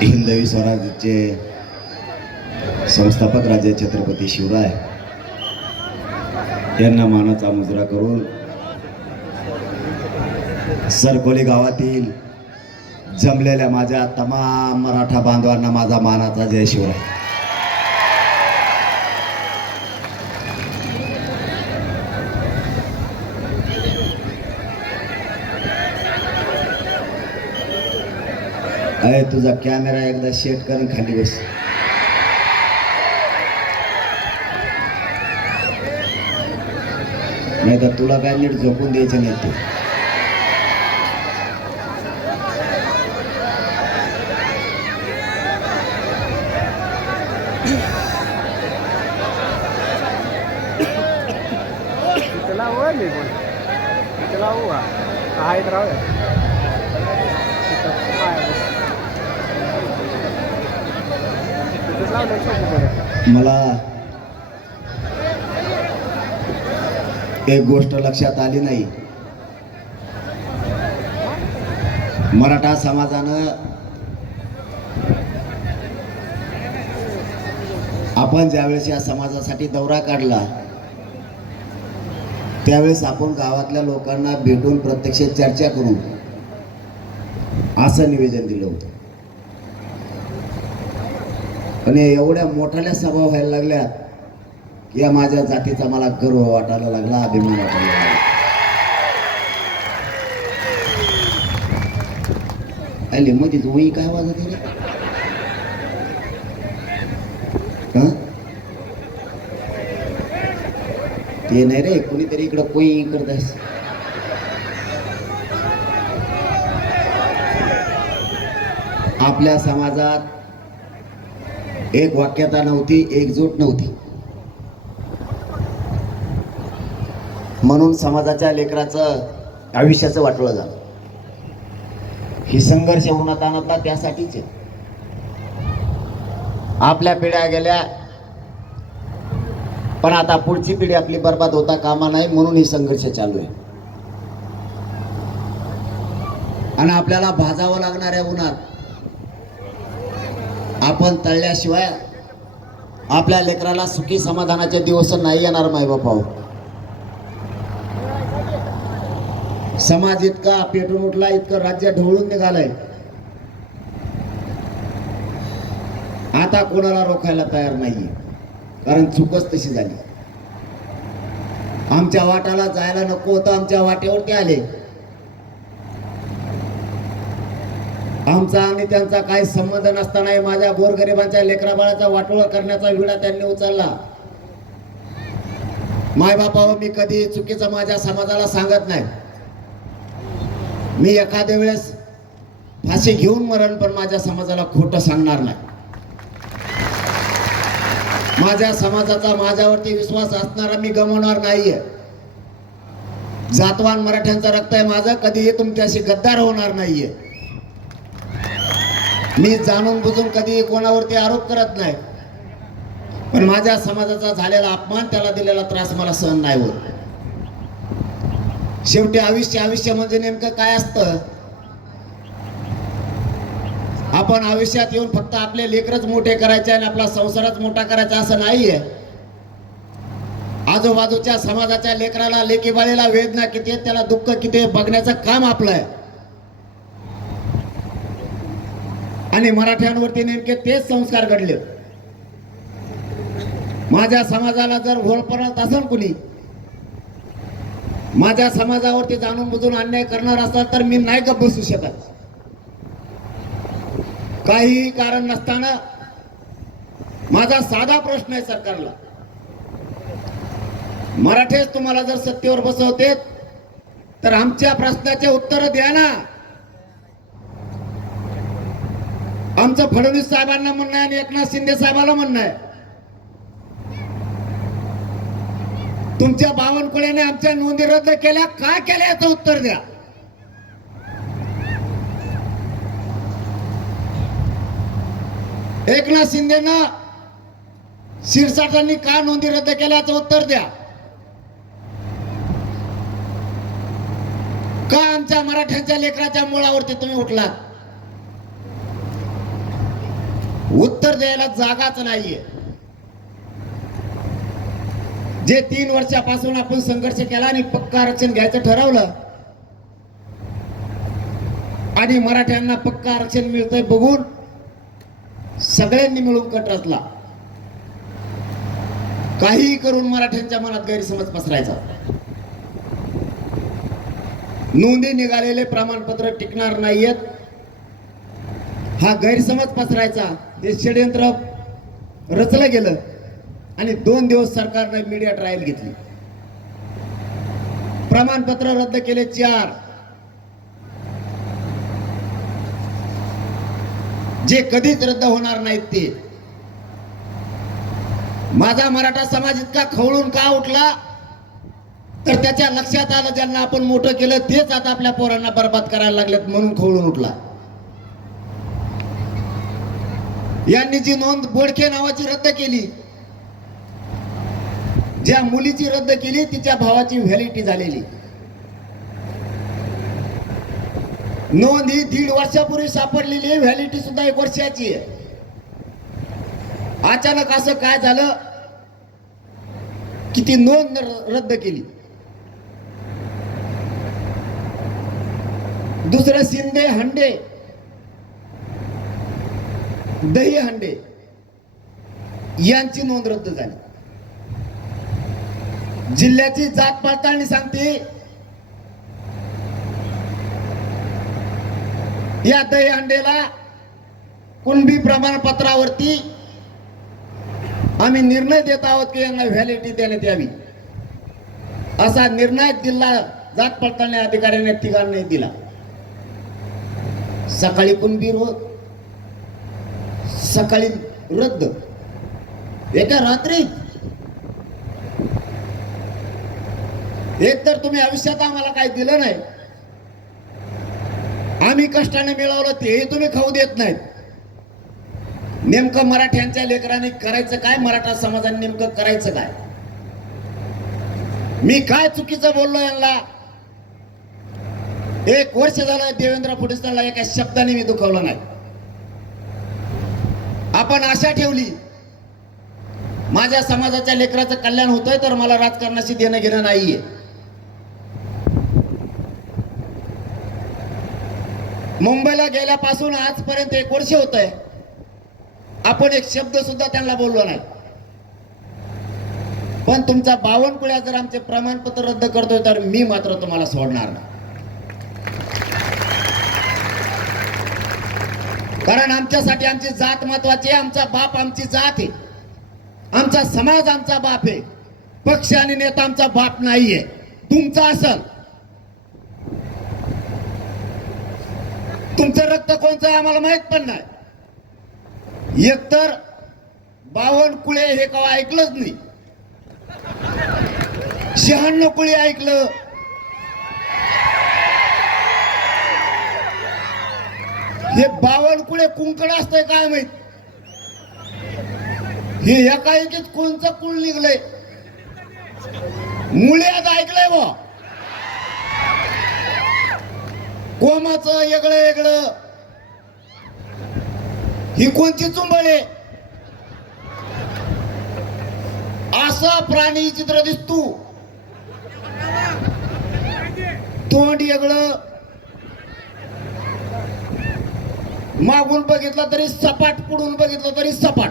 हिंदवी स्वराज्याचे संस्थापक राजे छत्रपती शिवराय यांना मानाचा मुजरा करून सरकोली गावातील जमलेल्या माझ्या तमाम मराठा बांधवांना माझा मानाचा जय शिवराय. अरे तुझा कॅमेरा एकदा सेट करून खाली बस. नाही तर तुला काय नीट झोपून द्यायचं नाही. तू मला एक गोष्ट लक्षात आली नाही. मराठा समाजानं आपण ज्यावेळेस या समाजासाठी दौरा काढला त्यावेळेस आपण गावातल्या लोकांना भेटून प्रत्यक्ष चर्चा करू असं निवेदन दिलं होतं. आणि एवढ्या मोठ्या सभा व्हायला लागल्या की या माझ्या जातीचा मला गर्व वाटायला लागला, अभिमान वाटायला लागला. अरे मध्ये तुम्ही काय आवाज होते रे? ते नाही रे, कुणीतरी इकडं कोई करत आहेस. आपल्या समाजात एक वाक्यता नव्हती, एकजूट नव्हती. म्हणून समाजाच्या लेकराचं आयुष्याचं वाटोळं झालं. ही संघर्ष होण्यात आणता त्यासाठीच आपल्या पिढ्या गेल्या, पण आता पुढची पिढी आपली बर्बाद होता कामा नाही म्हणून ही संघर्ष चालू आहे. आणि आपल्याला भाजावं लागणाऱ्या उन्हात आपण तळल्याशिवाय आपल्या लेकराला सुखी समाधानाचे दिवस नाही येणार. मायबापाव, समाज इतका पेटून उठला, इतकं राज्य ढवळून निघालंय, आता कोणाला रोखायला तयार नाहीये. कारण चूकच तशी झाली. आमच्या वाटाला जायला नको होतं, आमच्या वाटेवरती आले. आमचा आणि त्यांचा काही संबंध नसतानाही माझ्या गोरगरिबांच्या लेकराबाळाचा वाटोळा करण्याचा विडा त्यांनी उचलला. मायबापावर मी कधी चुकीचं माझ्या समाजाला सांगत नाही. मी एखाद्या वेळेस फाशी घेऊन मरण, पण माझ्या समाजाला खोटं सांगणार नाही. माझ्या समाजाचा माझ्यावरती विश्वास असणारा मी गमावणार नाहीये. जातवान मराठ्यांचं रक्त आहे माझं, कधीही तुमच्याशी गद्दार होणार नाहीये. मी जाणून बुजून कधी कोणावरती आरोप करत नाही, पण माझ्या समाजाचा झालेला अपमान, त्याला दिलेला त्रास मला सहन नाही होत. शेवटी आयुष्य म्हणजे नेमकं काय असतं? आपण आयुष्यात येऊन फक्त आपले लेकरच मोठे करायचे आणि आपला संसारच मोठा करायचा असं नाहीये. आजूबाजूच्या समाजाच्या लेकराला, लेकीबाळीला वेदना किती आहेत, त्याला दुःख किती आहे बघण्याचं काम आपलं आहे. आणि मराठ्यांवरती नेमके तेच संस्कार घडले. माझ्या समाजाला जर भोळ पडत असेल कुणी, माझ्या समाजावरती जाणून बुजून अन्याय करणार असाल तर मी नाही गप्प बसू शकत. काही कारण नसताना माझा साधा प्रश्न आहे सरकारला, मराठेच तुम्हाला जर सत्तेवर बसवते तर आमच्या प्रश्नाचे उत्तर द्या ना. आमचं फडणवीस साहेबांना म्हणणं आहे आणि एकनाथ शिंदे साहेबांना म्हणणं आहे, तुमच्या बावनकुळेने आमच्या नोंदी रद्द केल्या, का केल्या याचं उत्तर द्या. एकनाथ शिंदेना शिरसाटांनी का नोंदी रद्द केल्या याचं उत्तर द्या. का आमच्या मराठ्यांच्या लेकराच्या मुळावरती तुम्ही उठलात? उत्तर द्यायला जागाच नाहीये. जे 3 वर्षापासून आपण संघर्ष केला आणि पक्का आरक्षण घ्यायचं ठरवलं आणि मराठ्यांना पक्का आरक्षण मिळतंय बघून सगळ्यांनी मिळून कट रचला. काहीही करून मराठ्यांच्या मनात गैरसमज पसरायचा. नोंदी निघालेले प्रमाणपत्र टिकणार नाहीयेत हा गैरसमज पसरायचा. हे षडयंत्र रचलं गेलं आणि 2 दिवस सरकारने मीडिया ट्रायल घेतली. प्रमाणपत्र रद्द केले 4, जे कधीच रद्द होणार नाहीत ते. माझा मराठा समाज इतका खवळून का उठला तर त्याच्या लक्षात आलं ज्यांना आपण मोठं केलं तेच आता आपल्या पोरांना बर्बाद करायला लागलेत म्हणून खवळून उठला. यांनी जी नोंद बोडखे नावाची रद्द केली, ज्या मुलीची रद्द केली तिच्या भावाची व्हॅलिडिटी झालेली नोंद ही 1.5 वर्षापूर्वी सापडलेली, व्हॅलिडिटी सुद्धा 1 वर्षाची आहे. अचानक असं काय झालं की ती नोंद रद्द केली. दुसरं शिंदे हंडे, दही हंडे यांची नोंद रद्द झाली. जिल्ह्याची जात पडताळणी सांगते या दही हंडेला कुणबी प्रमाणपत्रावरती आम्ही निर्णय देत आहोत की यांना व्हॅलिडिटी देण्यात यावी असा निर्णय जिल्हा जात पडताळणी अधिकाऱ्याने तिघांनी दिला. सकाळी कुणबी सकाळी रद्द, एका रात्रीत. एक तर तुम्ही आयुष्यात आम्हाला काही दिलं नाही, आम्ही कष्टाने मिळवलं ते तुम्ही खाऊ देत नाहीत. नेमकं मराठ्यांच्या लेकरांनी करायचं काय, मराठा समाजाने नेमकं करायचं काय? मी काय चुकीचं बोललो यांना? 1 वर्ष झालं देवेंद्र फडणवीसांना एका शब्दाने मी दुखावलं नाही. आपण आशा ठेवली माझ्या समाजाच्या लेकराचं कल्याण होतंय तर मला राजकारणाशी देणं घेणं नाहीये. मुंबईला गेल्यापासून आजपर्यंत 1 वर्ष होतंय, आपण एक शब्द सुद्धा त्यांना बोललो नाही. पण तुमचा 52 पिढ्या जर आमचे प्रमाणपत्र रद्द करतोय तर मी मात्र तुम्हाला सोडणार नाही. कारण आमच्यासाठी आमची जात महत्वाची आहे. आमचा बाप आमची जात आहे, आमचा समाज आमचा बाप आहे. पक्ष आणि नेता आमचा बाप नाहीये. तुमचा असल, तुमचं रक्त कोणचं आहे आम्हाला माहित पण नाही. एकतर 52 कुळे हे कवा ऐकलंच नाही. 96 कुळे ऐकलं, हे 52 कुळे कुंकड असतंय काय माहित. हे एकाएकीच कोणचं कुळ निघलंय. मुळ्यात ऐकलंय बा, कोमाचं वेगळं वेगळं. ही कोणची चुंबळे असा प्राणी चित्र दिसतो. तोंड वेगळं, मागून बघितलं तरी सपाट, पुढून बघितलं तरी सपाट.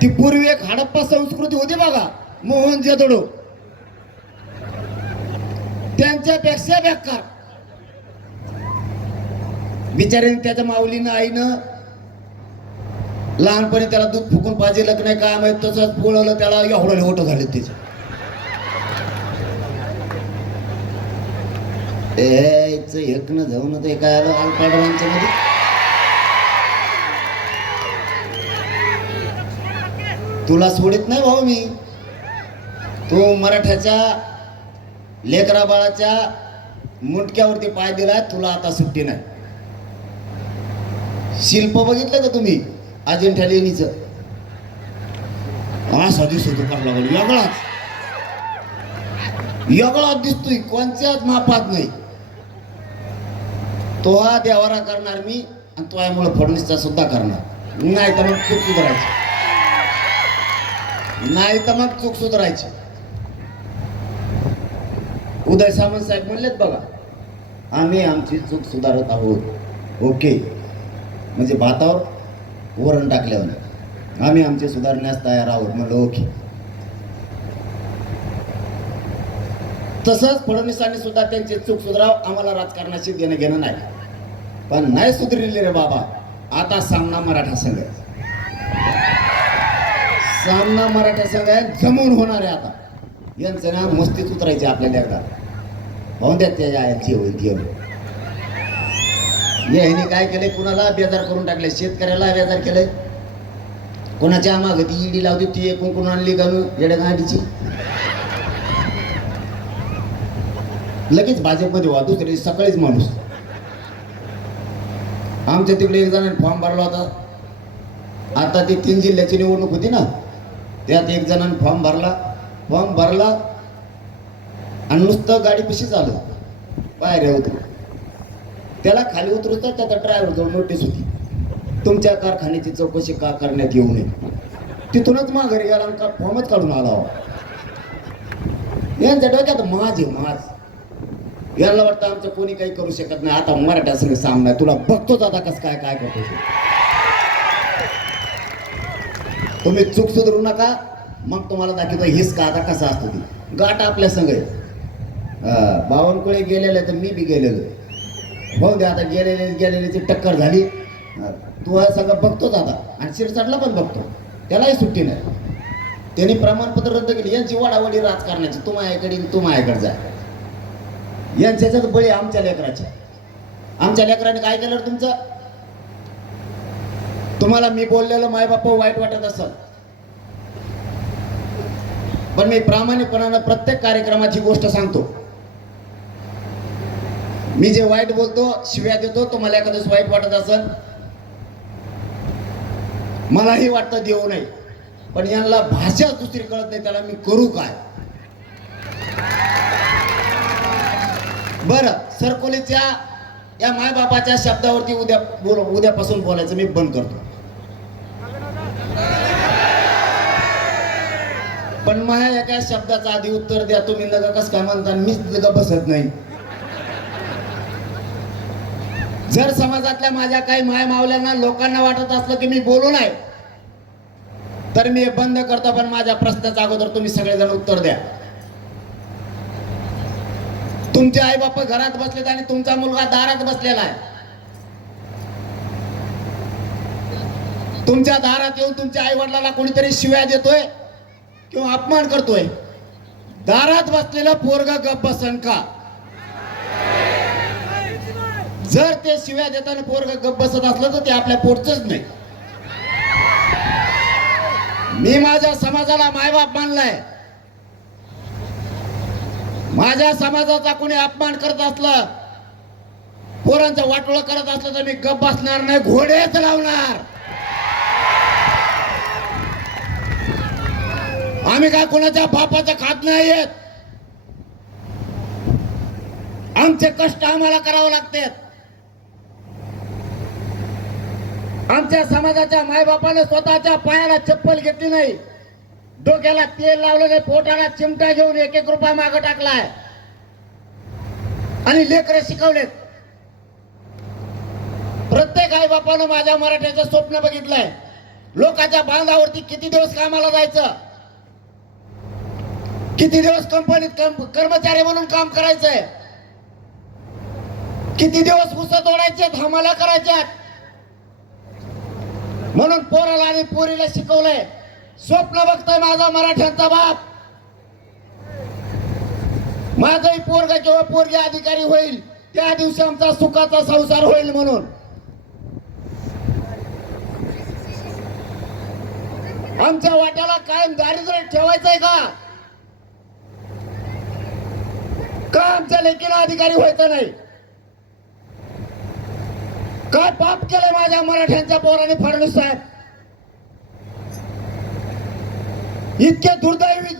ती पूर्वी एक हडप्पा संस्कृती होती बघा, मोहनजोदडो, त्यांच्यापेक्षा बेकार. बिचारीने त्याच्या माऊलीनं आईनं लहानपणी त्याला दूध फुकून पाहिजे नाही काय माहित, तसंच पोळवलं त्याला, एवढं होत झाले त्याचे. एकनं जाऊन ते काय आलं आलपाडवांच्या मध्ये. तुला सोडित नाही भाऊ मी. तू मराठ्याच्या लेकरा बाळाच्या मुंडक्यावरती पाय दिलाय, तुला आता सुट्टी नाही. शिल्प बघितलं का तुम्ही अजिंठा लेणीचं? असा दिसतो करला वेगळाच वेगळाच दिसतोय, कोणत्याच मापात नाही. तो हा देवारा करणार मी आणि तो यामुळे फडणवीसचा सुद्धा करणार नाही तर मग चूक सुधारायची, नाही तर मग चूक सुधारायची. उदय सामंत साहेब म्हणलेत बघा, आम्ही आमची चूक सुधारत आहोत. ओके, म्हणजे भातावर वरण टाकल्यावर आम्ही आमचे सुधारण्यास तयार आहोत म्हणलं. ओके, तसंच फडणवीसांनी सुद्धा त्यांची चूक सुधाराव, आम्हाला राजकारणाशी देणं घेणं नाही. पण नाही सुधरले रे बाबा. आता सामना मराठा संघ, सामना मराठा संघ जमून होणार आहे. आता यांचं ना मस्तीच उतरायची आपल्याला एकदा. होऊन द्या त्याच्या आयची होईल ती होईल. याने काय केलंय, कुणाला बेजार करून टाकले, शेतकऱ्याला बेजार केलंय. कोणाच्या मागं ती ईडी लावली, ती एकूण कोण आणली घालून येड्यागाडीची, लगेच भाजपमध्ये व्हा. दुसऱ्या सकाळीच माणूस. आमच्या तिकडे एक जणांनी फॉर्म भरला होता. आता ती 3 जिल्ह्याची निवडणूक होती ना, त्यात एक जणांनी फॉर्म भरला आणि नुसतं गाडी पिशीच आलं, पायऱ्या उतरू. त्याला खाली उतरू तर त्याचा ड्रायव्हर जवळ नोटीस होती, तुमच्या कारखान्याची चौकशी का करण्यात येऊ नये. तिथूनच माघारी गेला आणि का फॉर्मच काढून आला. यांच्या डोक्यात माझ यांना वाटतं आमचं कोणी काही करू शकत नाही. आता मराठा संघ सामना, तुला बघतोच आता कसं काय काय करतो. तुम्ही चूक सुधारू नका, मग तुम्हाला दाखवतो हिसका आता कसा असतो. ती गाठ आपल्या संघ आहे. बावनकुळे गेलेले तर मी बी गेलेलो. हो द्या, आता गेलेल्याची टक्कर झाली. तू सगळं बघतोच आता, आणि शिरसाटला पण बघतो, त्यालाही सुट्टी नाही. त्यांनी प्रमाणपत्र रद्द केली. यांची वाडावडी राजकारणाची, तू माझ्याकडे तू माझ्याकडे जा. यांच्याच बळी आमच्या लेकराचे. आमच्या लेकराने काय केलं तुमचं? तुम्हाला मी बोललेलं माय बापा वाईट वाटत असत, पण मी प्रामाणिकपणानं प्रत्येक कार्यक्रमाची गोष्ट सांगतो. मी जे वाईट बोलतो, शिव्या देतो, तुम्हाला एखादं वाईट वाटत असेल, मलाही वाटतं देऊ नये, पण यांना भाषा दुसरी कळत नाही, त्याला मी करू काय? बरं, सरकोलीच्या या मायबापाच्या शब्दावरती उद्यापासून बोलायचं मी बंद करतो. पण माझ्या एका शब्दाचा आधी उत्तर द्या. तुम्ही नका कसं काय म्हणता, मीच नका बसत नाही. जर समाजातल्या माझ्या काही माय मावल्यांना लोकांना वाटत असलं की मी बोलू नाही, तर मी हे बंद करतो. पण माझ्या प्रश्नाच्या अगोदर तुम्ही सगळेजण उत्तर द्या. तुमचे आई बाप घरात बसलेत आणि तुमचा मुलगा दारात बसलेला आहे. तुमच्या दारात येऊन तुमच्या आई वडिलांना कोणीतरी शिव्या देतोय किंवा अपमान करतोय. दारात बसलेलं पोरगा गप्प बसन का? जर ते शिव्या देताना पोरगा गप्प बसत असलं तर ते आपल्या पोटचंच नाही. मी माझ्या समाजाला मायबाप मानलाय. माझ्या समाजाचा कोणी अपमान करत असलं, पोरांचं वाटोळं करत असलं, तर मी गप्प बसणार नाही, घोडेच लावणार. आम्ही काय कोणाच्या बापाचं खात नाहीयेत. आमचे कष्ट आम्हाला करावे लागतात. आमच्या समाजाच्या मायबापाने स्वतःच्या पायाला चप्पल घेतली नाही, डोक्याला तेल लावलं नाही, पोटाला चिमटा घेऊन 1-1 रुपया मागे टाकलाय आणि लेकरं शिकवलेत. प्रत्येक आई बापानं माझ्या मराठ्याचं स्वप्न बघितलंय. लोकांच्या बांधावरती किती दिवस कामाला जायचं, किती दिवस कंपनीत कर्मचारी म्हणून काम करायचंय, किती दिवस ऊस तोडायचे, हमाल्या करायच्या. म्हणून पोराला आणि पोरीला शिकवलंय. स्वप्न बघतोय माझा मराठ्यांचा बाप, माझाही पोरगा किंवा पोरगी अधिकारी होईल, त्या दिवशी आमचा सुखाचा संसार होईल. म्हणून आमच्या वाट्याला कायम दारिद्र्य ठेवायचंय का? आमच्या लेकीला अधिकारी व्हायचं नाही? काय पाप केलं माझ्या मराठ्यांच्या पोराने फडणवीस साहेब? इतके दुर्दैवी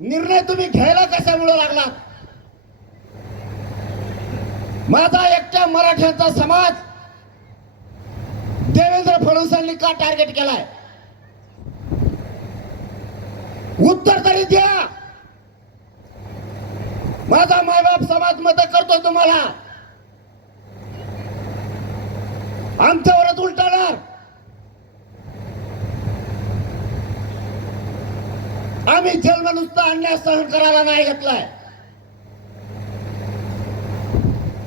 निर्णय तुम्ही घ्यायला कशामुळे लागलात? माझा एकट्या मराठ्यांचा समाज देवेंद्र फडणवीसांनी का टार्गेट केलाय? उत्तर तरी द्या. माझा मायबाप समाज मत करतो तुम्हाला, आमच्यावरच उलटणार. आम्ही जन्म नुसता अन्याय सहन करायला नाही घेतलाय.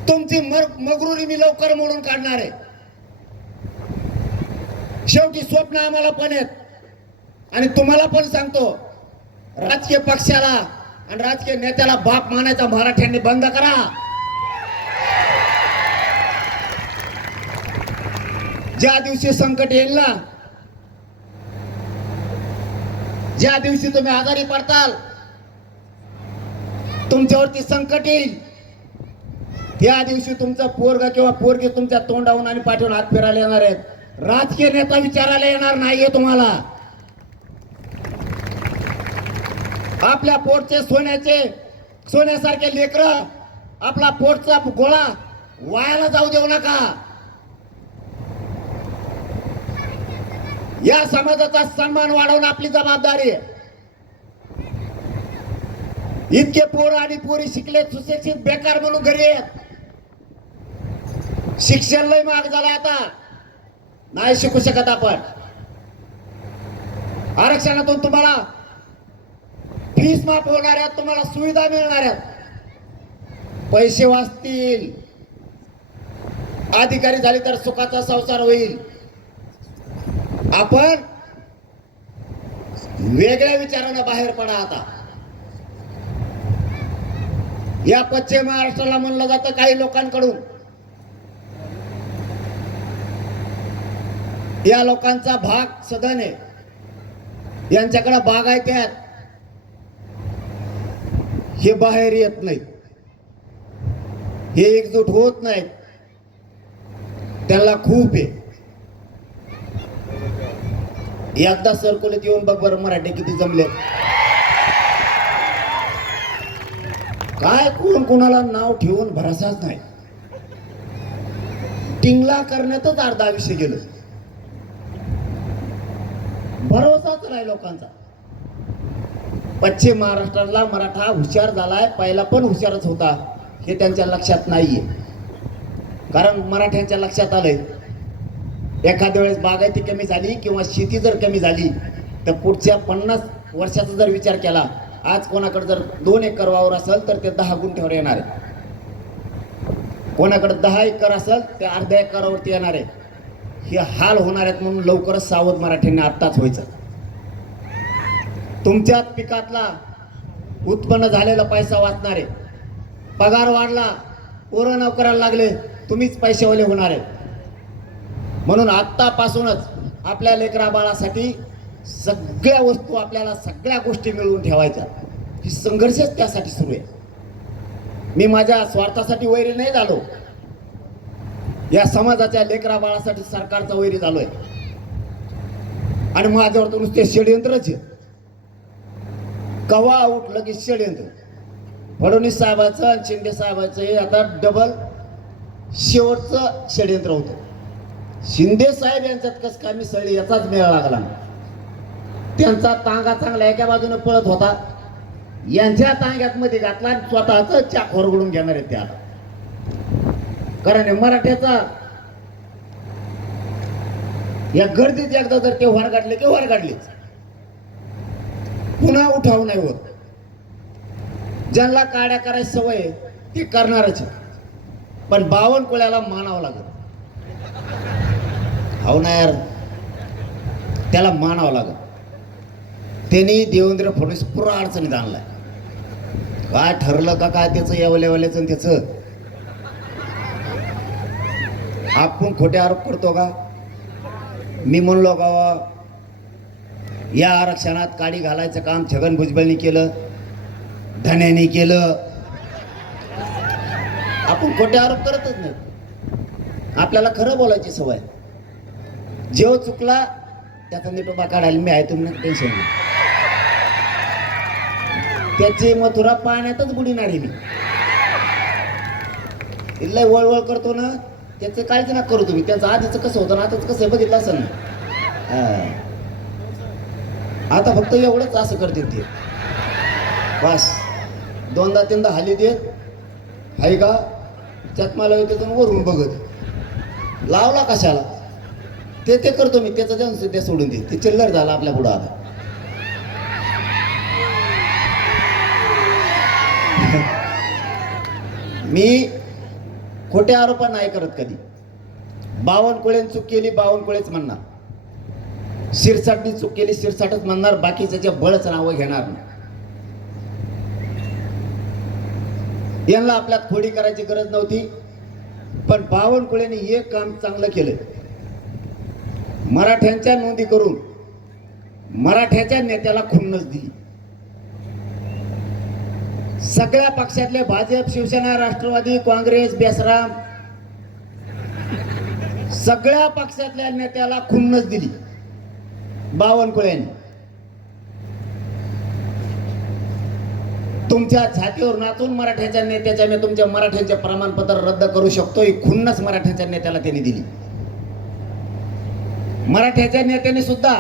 तुमची मगरुरी मी लवकर मोडून काढणार आहे. शेवटी स्वप्न आम्हाला पण आहेत आणि तुम्हाला पण सांगतो, राजकीय पक्षाला आणि राजकीय नेत्याला बाप मानायचा मराठ्यांनी बंद करा. ज्या दिवशी संकट येईल ना, ज्या दिवशी तुम्ही आजारी पडताल, तुमच्यावरती संकट येईल, त्या दिवशी तुमचा पोरगा किंवा पोरगी तुमच्या तोंडावून आणि पाठवून हात फिरायला येणार आहेत. राजकीय नेता विचारायला येणार नाहीये तुम्हाला. आपल्या पोटचे सोन्यासारखे लेकर, आपला पोटचा गोळा वायाला जाऊ देऊ नका. या समाजाचा सन्मान वाढवणं आपली जबाबदारी आहे. इतके पोर आणि पोरी शिकले, सुशिक्षित, बेकार म्हणून घरी आहेत. शिक्षण लय महाग झालं, आता नाही शिकू शकत आपण. आरक्षणातून तुम्हाला फीस माफ होणार आहेत, तुम्हाला सुविधा मिळणार आहेत, पैसे वाचतील, अधिकारी झाले तर सुखाचा संसार होईल. आपण वेगळ्या विचारानं बाहेर पडा. आता या पश्चिम महाराष्ट्राला म्हणलं जातं काही लोकांकडून, या लोकांचा भाग सदन आहे, यांच्याकडे बागायते आहेत, हे बाहेर येत नाहीत, हे एकजूट होत नाहीत. त्यांना खूप आहे. एकदा सरकोलीत येऊन बघ बरं मराठी किती जमले. काय कोण कोणाला नाव ठेवून भरोसाच नाही. टिंगला करण्यातच अर्धा विषय गेलो. भरोसाच नाही लोकांचा. पश्चिम महाराष्ट्रातला मराठा हुशार झालाय, पहिला पण हुशारच होता, हे त्यांच्या लक्षात नाहीये. कारण मराठ्यांच्या लक्षात आलंय, एखाद्या वेळेस बागायती कमी झाली किंवा शेती जर कमी झाली तर पुढच्या 50 वर्षाचा जर विचार केला, आज कोणाकडे जर 2 एकर वावर असेल तर ते 10 गुंठ्यावर येणार आहे. कोणाकडे 10 एकर असेल ते अर्ध्या एकरावरती येणार आहे. हे हाल होणार आहेत म्हणून लवकरच सावध मराठ्यांनी आत्ताच व्हायचं. तुमच्याच पिकातला उत्पन्न झालेला पैसा वाचणार आहे. पगार वाढला, पोरं नोकराला लागले, तुम्हीच पैशावाले होणार आहेत. म्हणून आत्तापासूनच आपल्या लेकरा बाळासाठी सगळ्या वस्तू, आपल्याला सगळ्या गोष्टी मिळवून ठेवायच्या. ही संघर्षच त्यासाठी सुरू आहे. मी माझ्या स्वार्थासाठी वैरी नाही झालो, या समाजाच्या लेकरा बाळासाठी सरकारचा वैरी झालोय. आणि माझ्यावर तर नुसते षडयंत्रच आहे. कवा उठलं की षडयंत्र. फडणवीस साहेबांचं आणि शिंदे साहेबांचं हे आता डबल शेवटचं षडयंत्र होतं. शिंदे साहेब यांच्यात कस काय मिसळली याचाच मेळ लागला. त्यांचा तांगा चांगला एका बाजूने पळत होता, यांच्या तांग्यात मध्ये घातला आणि स्वतःच चाक होरगडून घेणार आहेत त्या. कारण मराठ्याचा या गर्दीत एकदा जर ते वर काढले की वर काढलेच, पुन्हा उठाव नाही होत. ज्यांना काड्या करायची सवय ते करणारच, पण 52 कोळ्याला मानावं लागत. हो ना यार, त्याला मानावं लागत. त्यांनी देवेंद्र फडणवीस पुरा अडचणीत आणलाय. काय ठरलं का काय त्याचं यावल्याचं त्याचं. आपण खोटे आरोप करतो का? मी म्हणलो गावा या आरक्षणात काडी घालायचं काम छगन भुजबळनी केलं, धन्यानी केलं. आपण खोटे आरोप करतच नाही. आपल्याला खरं बोलायची सवय. जेव चुकला त्याचा निटोबा काढायला मी आहे, तुम्ही टेन्शन नाही. त्याची मथुरा पाण्यातच बुडीणार आहे मी. लय वळवळ करतो ना, त्याचं काळजी नका करू तुम्ही. त्यांचं आधीचं कसं होतं ना आताच कसं आहे बघितलं असेल ना. आता फक्त एवढंच असं करते ते बस. दोनदा तीनदा हाली देत आहे का चकमाला येते तर वरून बघत लावला कशाला ते करतो मी. त्याचं जाऊन ते सोडून दे. ते चिल्लर झालं आपल्या पुढं आता. मी खोटे आरोप नाही करत कधी. बावनकुळेने चूक केली बावनकुळेच म्हणणार. शिरसाटनी चूक केली शिरसाटच म्हणणार. बाकीचे बळच नावं घेणार नाही. यांना आपल्यात खोडी करायची गरज नव्हती. पण बावनकुळेने एक काम चांगलं केलं. मराठ्यांच्या नोंदी करून मराठ्याच्या नेत्याला खुन्नस दिली. सगळ्या पक्षातले भाजप शिवसेना राष्ट्रवादी काँग्रेस बेसराम सगळ्या पक्षातल्या नेत्याला खुन्नस दिली बावनकुळेने. तुमच्या छातीवर नाचून मराठ्याच्या नेत्याच्या मी तुमच्या मराठ्यांचे प्रमाणपत्र रद्द करू शकतो ही खुन्नस मराठ्याच्या नेत्याला त्यांनी दिली. मराठ्याच्या नेत्याने सुद्धा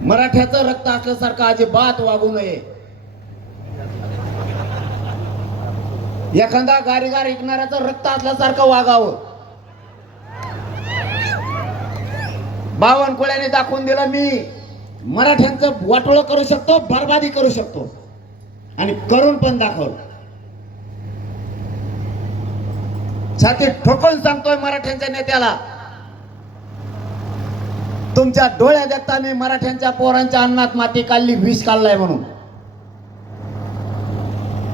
मराठ्याचं रक्त असल्यासारखं अजिबात वागू नये. एखादा गारीगार ऐकणाऱ्याचं रक्त असल्यासारखं वागावं. बावनकुळ्याने दाखवून दिलं मी मराठ्यांचं वाटोळं करू शकतो बरबादी करू शकतो आणि करून पण दाखवलं. छाती ठोकून सांगतोय मराठ्यांच्या नेत्याला तुमच्या डोळ्या देखता मी मराठ्यांच्या पोरांच्या अन्नात माती काढली विष काढलाय म्हणून.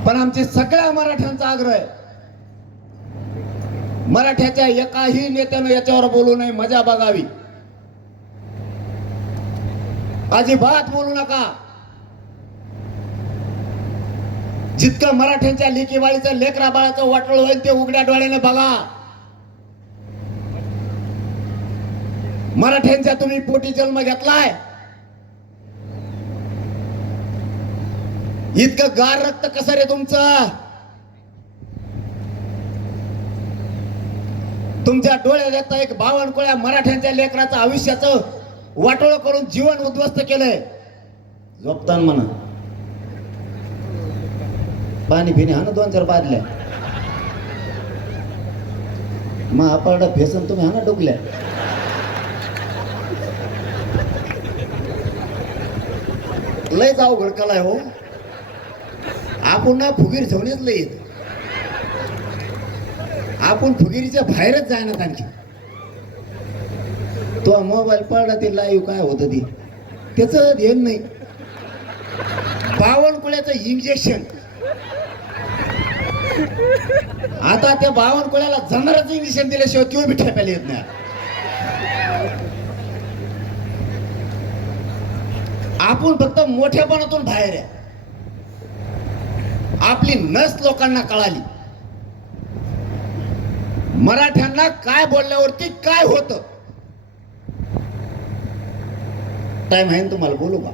पण आमची सगळ्या मराठ्यांचा आग्रह आहे मराठ्याच्या एकाही नेत्यानं याच्यावर बोलू नये. मजा बघावी. अजिबात बोलू नका. जितकं मराठ्यांच्या लेकीवाळीचं लेकरा बाळाचं वाटोळ होईल ते उघड्या डोळ्याने बघा. मराठ्यांच्या तुम्ही पोटी जन्म घेतलाय. इतकं गार रक्त कसं रे तुमचं. तुमच्या डोळ्यात देखता एक बावनकुळ्या मराठ्यांच्या लेकराचं आयुष्याचं वाटोळ करून जीवन उद्ध्वस्त केलंय. झोपताना म्हणा पाणी पिणे हा ना 2-4 बादल्या मग आपला फेसन तुम्ही हा ना डुकल्या. लयच अवघड कलाय हो. आपण ना फुगीर झवणीच लय येत. आपण फुगिरीच्या बाहेरच जायनात आणखी. तो मोबाईल पडला ते लाईव्ह काय होतं ती त्याचं ध्येय नाही. बावनकुळ्याचं इंजेक्शन आता त्या बावनकुळ्याला जनावरांचं इंजेक्शन दिल्याशिवाय किंवा बी ठेपायला येत नाही. आपण फक्त मोठ्यापणातून बाहेर आहे. आपली नस लोकांना कळाली. मराठ्यांना काय बोलल्यावरती काय होतं. टाइम आहे तुम्हाला बोलू का.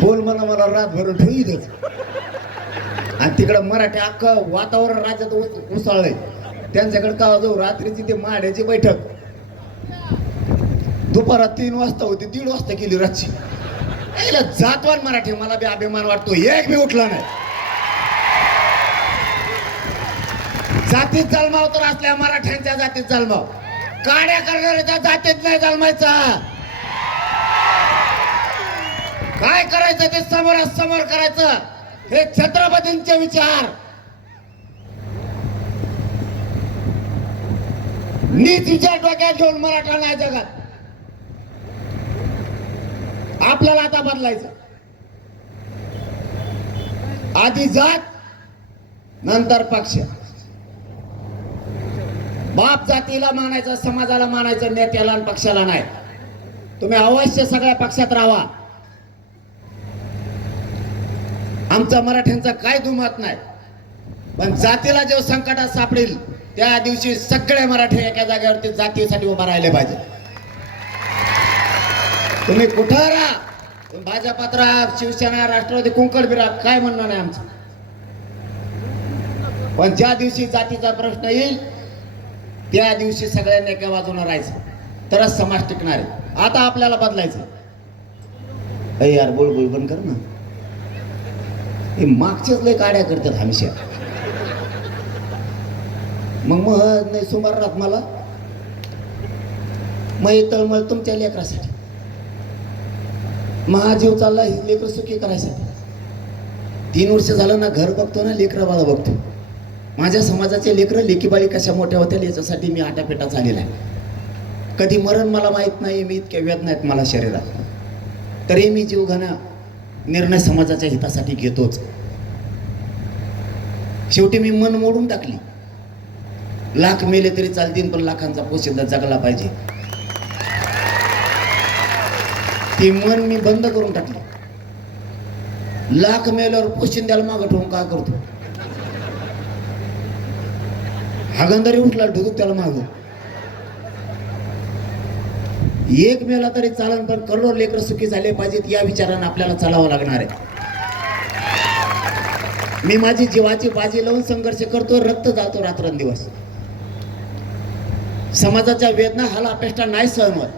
बोल म्हणा मला रातभर ठेवीतच. आणि तिकडं मराठी अख्खं वातावरण राज्यात उसळलंय. त्यांच्याकडे का जाऊ रात्रीची ते माड्याची बैठक दुपारात 3 वाजता होती 1:30 वाजता केली रातची. जातवान मराठी मला बी अभिमान वाटतो. एक बी उठला नाही. जातीत जन्माव तर असल्या मराठ्यांच्या जातीत जन्माव. काड्या करणाऱ्याच्या जातीत नाही जन्मायचा. काय करायचं ते समोरासमोर करायचं. हे छत्रपतींचे विचार. नीच विचार डोक्यात घेऊन मराठा नाही जगात. आपल्याला आता बदलायचं. आधी जात नंतर पक्ष. बाप जातीला मानायचं समाजाला मानायचं नेत्याला आणि पक्षाला नाही. तुम्ही अवश्य सगळ्या पक्षात राहा. आमचा मराठ्यांचा काय दुमत नाही. पण जातीला जेव्हा संकटात सापडेल त्या दिवशी सगळे मराठी एका जागेवरती जातीसाठी उभा राहिले पाहिजे. तुम्ही कुठं राहा, भाजपात राहा, शिवसेना, राष्ट्रवादी, कुंकड बिरा, काय म्हणणं नाही आमचं. पण ज्या दिवशी जातीचा प्रश्न येईल त्या दिवशी सगळ्यांनी एका बाजूला राहायचं, तरच समाज टिकणार आहे. आता आपल्याला बदलायचं. अरे यार बोल बंद कर ना, हे मागचेच लय काड्या करतात हमेशा. मग नाही सुमार राहत मला, मग तळमळ तुमच्या लेकरासाठी, महाजीव चालला ही लेकर सुखी करायसाठी. 3 वर्ष झालं ना घर बघतो ना लेकरा बाळा बघतो. माझ्या समाजाचे लेकरं लेकीबाळी कशा मोठ्या होत्या याच्यासाठी मी आटापेटा झालेला आहे. कधी मरण मला माहित नाही, मी इतक्या वेदना आहेत मला शरीरात, तरी मी जीवघेणा निर्णय समाजाच्या हितासाठी घेतोच. शेवटी मी मन मोडून टाकली. लाख मेले तरी चालतील, पण लाखांचा पोशिंदा जगला पाहिजे. ती मन मी बंद करून टाकली. लाख मेल्यावर पोशिंद्याला मागं ठेवून काय करतो, हागंदारी उठला ढुकूक त्याला माग. एक मेला तरी चालन, पण करोडो लेकर सुखी झाले पाहिजेत या विचारानं आपल्याला चालावं लागणार आहे. मी माझी जीवाची बाजी लावून संघर्ष करतो, रक्त जातो रात्रंदिवस. समाजाच्या वेदना हाला अपेक्षा नाही सहन होत.